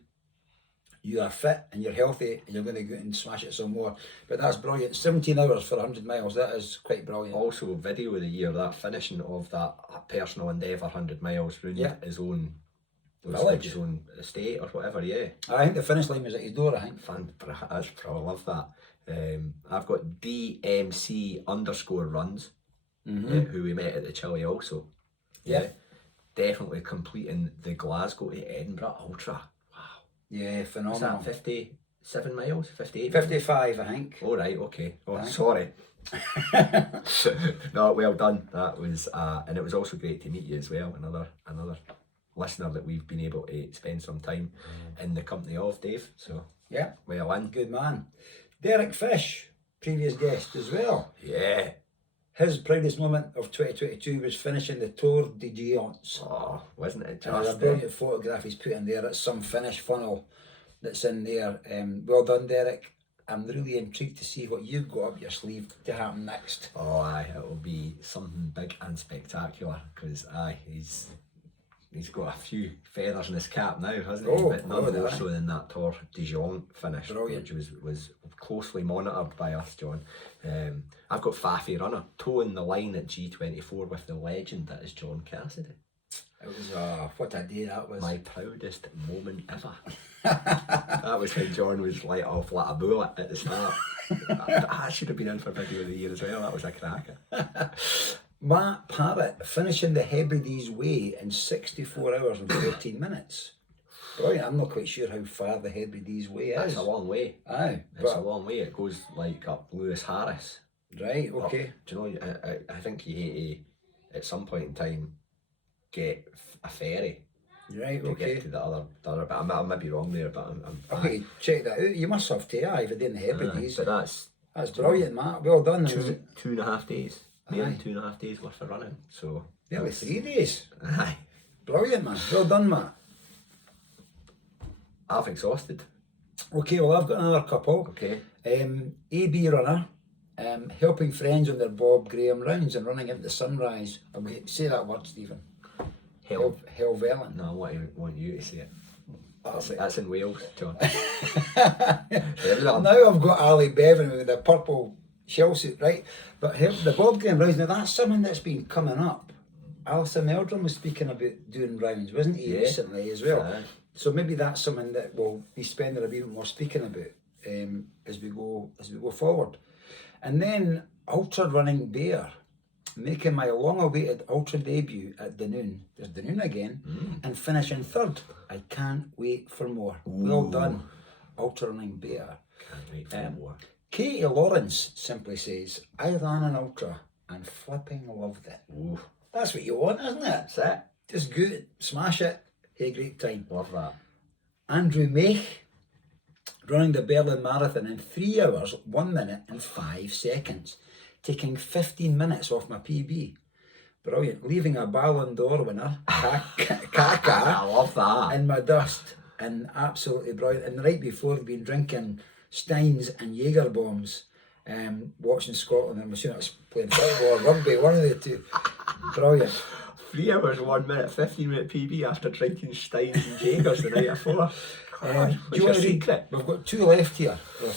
you are fit and you're healthy and you're going to go and smash it some more. But that's brilliant. 17 hours for 100 miles, that is quite brilliant. Also, video of the year, that finishing of that personal endeavour 100 miles round his own village, his own estate or whatever, I think the finish line was at his door, I think. That's probably, I love that. I've got DMC_runs, who we met at the Chile also. Definitely completing the Glasgow to Edinburgh Ultra. Wow. Yeah, phenomenal. Was that 57 miles? 58? 55, I think. Oh, right, okay. Oh, sorry. No, well done. That was, and it was also great to meet you as well. Another listener that we've been able to spend some time in the company of, Dave. So, well done. Good man. Derek Fish, previous guest as well. Yeah. His proudest moment of 2022 was finishing the Tour de Géants. Oh, wasn't it There's just a brilliant photograph he's put in there. It's some finish funnel that's in there. Well done, Derek. I'm really intrigued to see what you've got up your sleeve to happen next. Oh, aye, it will be something big and spectacular because he's got a few feathers in his cap now, hasn't he? But none more so than that Tour de Géants finish, which was closely monitored by us, John. I've got Faffy Runner toeing the line at G24 with the legend that is John Cassidy. It was, what a day that was. My proudest moment ever. That was when John was let off like a bullet at the start. I should have been in for Video of the Year as well. That was a cracker. Matt Parrott finishing the Hebrides Way in 64 hours and 14 minutes. Brilliant. I'm not quite sure how far the Hebrides Way is. That's a long way. Aye. It's a long way. It goes like up Lewis Harris. Right, okay. Do you know, I think you hate to, at some point in time, get a ferry. Right, to okay. get to the other but I might be wrong there, but I'm Okay, check that out. You must have to, if you're doing the Hebrides. but that's brilliant, Matt. Well done. 2.5 days. Nearly Aye. 2.5 days worth of running. So Nearly 3 days. Aye. Brilliant, man. Well done, Matt. I've exhausted. Okay, well, I've got another couple. Okay. AB runner, helping friends on their Bob Graham rounds and running into the sunrise. Okay, say that word, Stephen. Helvellyn. No, I want you to say it. That's it. That's in Wales, John. Now I've got Ali Bevan with the purple shell suit, right? But the Bob Graham rounds, now that's something that's been coming up. Alison Meldrum was speaking about doing rounds, wasn't he, recently as well? Aye. So maybe that's something that we'll be spending a bit more speaking about as we go forward. And then Ultra Running Bear, making my long-awaited ultra debut at Dunoon. There's Dunoon again, and finishing third. I can't wait for more. Well done, Ultra Running Bear. Can't wait for more. Katie Lawrence simply says, I ran an ultra and flipping loved it. Ooh. That's what you want, isn't it? That's it. Just good, smash it. Hey, great time. Love that. Andrew May, running the Berlin Marathon in 3 hours, 1 minute and 5 seconds, taking 15 minutes off my PB. Brilliant. Leaving a Ballon d'Or winner, Kaka, I love that. in my dust. And absolutely brilliant. And the night before, they'd been drinking Steins and Jaeger bombs, watching Scotland. I'm assuming that's playing football or rugby, one of the two. Brilliant. 3 hours, 1 minute, 15-minute PB after drinking Steins and Jaegers the night before. Do you want to read? secret? We've got 2 left here. Or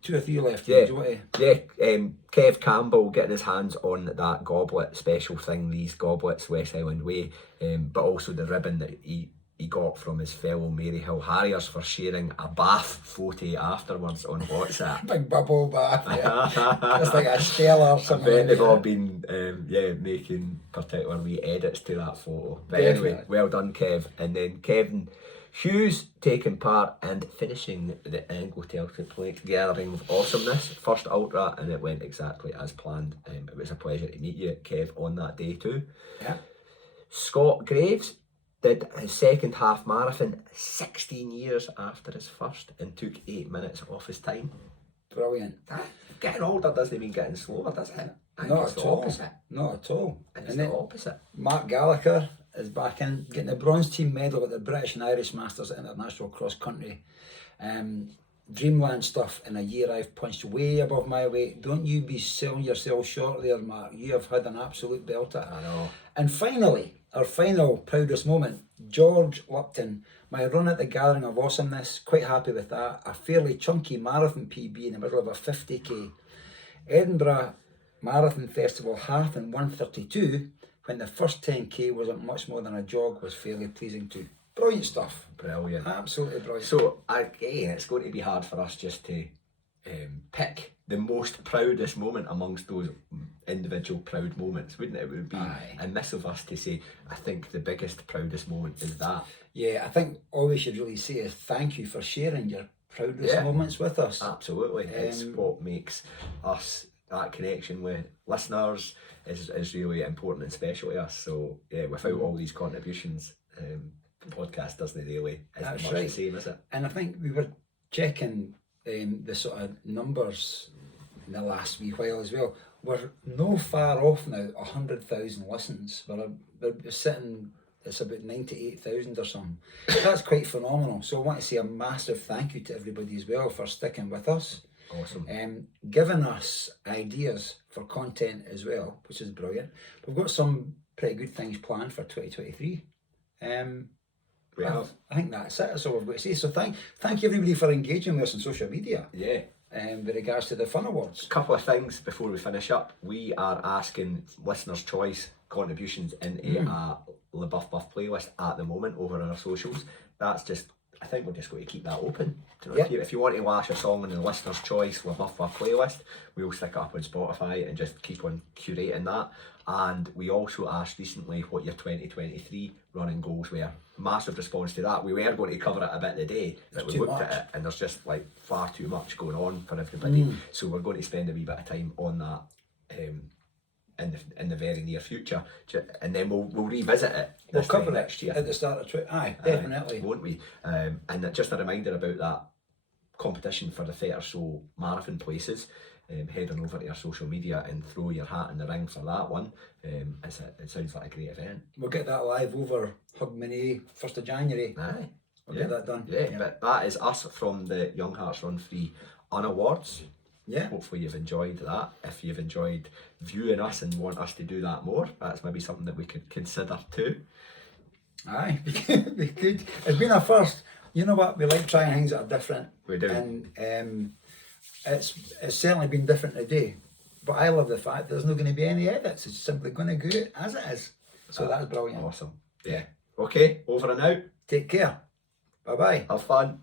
2 or 3 left here. Yeah. Do you want to? Yeah, Kev Campbell getting his hands on that goblet special thing, these goblets, West Island Way, but also the ribbon that he got from his fellow Maryhill Harriers for sharing a bath photo afterwards on WhatsApp. Big bubble bath, yeah. It's like a Stella or I something. bet they've all been making particular wee edits to that photo. But Definitely. anyway, well done, Kev. And then Kevin Hughes taking part and finishing the Anglo-Celtic gathering of awesomeness. First ultra, and it went exactly as planned. It was a pleasure to meet you, Kev, on that day too. Yeah. Scott Graves did his second half marathon 16 years after his first and took 8 minutes off his time. Brilliant. Getting older doesn't mean getting slower, does it? I think Not it's at the all. opposite. Not at all. It's And the then opposite. Mark Gallagher is back in, getting the bronze team medal at the British and Irish Masters International Cross Country. Dreamland stuff in a year I've punched way above my weight. Don't you be selling yourself short there, Mark. You have had an absolute belter. I know. And finally, our final proudest moment, George Lupton. My run at the Gathering of Awesomeness, quite happy with that. A fairly chunky marathon PB in the middle of a 50k. Edinburgh Marathon Festival half in 1:32, when the first 10k wasn't much more than a jog, was fairly pleasing too. Brilliant stuff. Brilliant. Absolutely brilliant. So again, it's going to be hard for us just to pick the most proudest moment amongst those individual proud moments, wouldn't it? It would be amiss of us to say, I think the biggest, proudest moment is that. Yeah, I think all we should really say is thank you for sharing your proudest moments with us. Absolutely. It's what makes us, that connection with listeners is really important and special to us. So yeah, without all these contributions, the podcast doesn't really That's much right. the same, is it? And I think we were checking the sort of numbers in the last wee while as well. We're no far off now 100,000 listens. We're sitting, it's about 98,000 or something. That's quite phenomenal. So I want to say a massive thank you to everybody as well for sticking with us. Awesome. Giving us ideas for content as well, which is brilliant. We've got some pretty good things planned for 2023. We have. I think that's it. That's all we've got to say. So thank you everybody for engaging with us on social media. Yeah. With regards to the Fun Awards. Couple of things before we finish up. We are asking listeners' choice contributions into a the Buff Buff playlist at the moment over on our socials. That's just, I think we're just going to keep that open. You know, if you want to lash a song on the listener's choice with Buff Buff playlist, we'll stick it up on Spotify and just keep on curating that. And we also asked recently what your 2023 running goals were. Massive response to that. We were going to cover it a bit today, but we looked at it and there's just like far too much going on for everybody. So we're going to spend a wee bit of time on that in the very near future, and then we'll revisit it. We'll cover it next year at the start of definitely, won't we? And just a reminder about that competition for the 30 or so marathon places. Head on over to our social media and throw your hat in the ring for that one. It sounds like a great event. We'll get that live over Hogmanay 1st of January. Aye. We'll get that done. Yeah, but that is us from the Young Hearts Run Free Unawards. Yeah. Hopefully you've enjoyed that. If you've enjoyed viewing us and want us to do that more, that's maybe something that we could consider too. Aye, we could. It's been a first. You know what? We like trying things that are different. We do. And it's certainly been different today. But I love the fact there's not going to be any edits. It's simply going to go as it is. So that's brilliant. Awesome. Yeah. Okay, over and out. Take care. Bye bye. Have fun.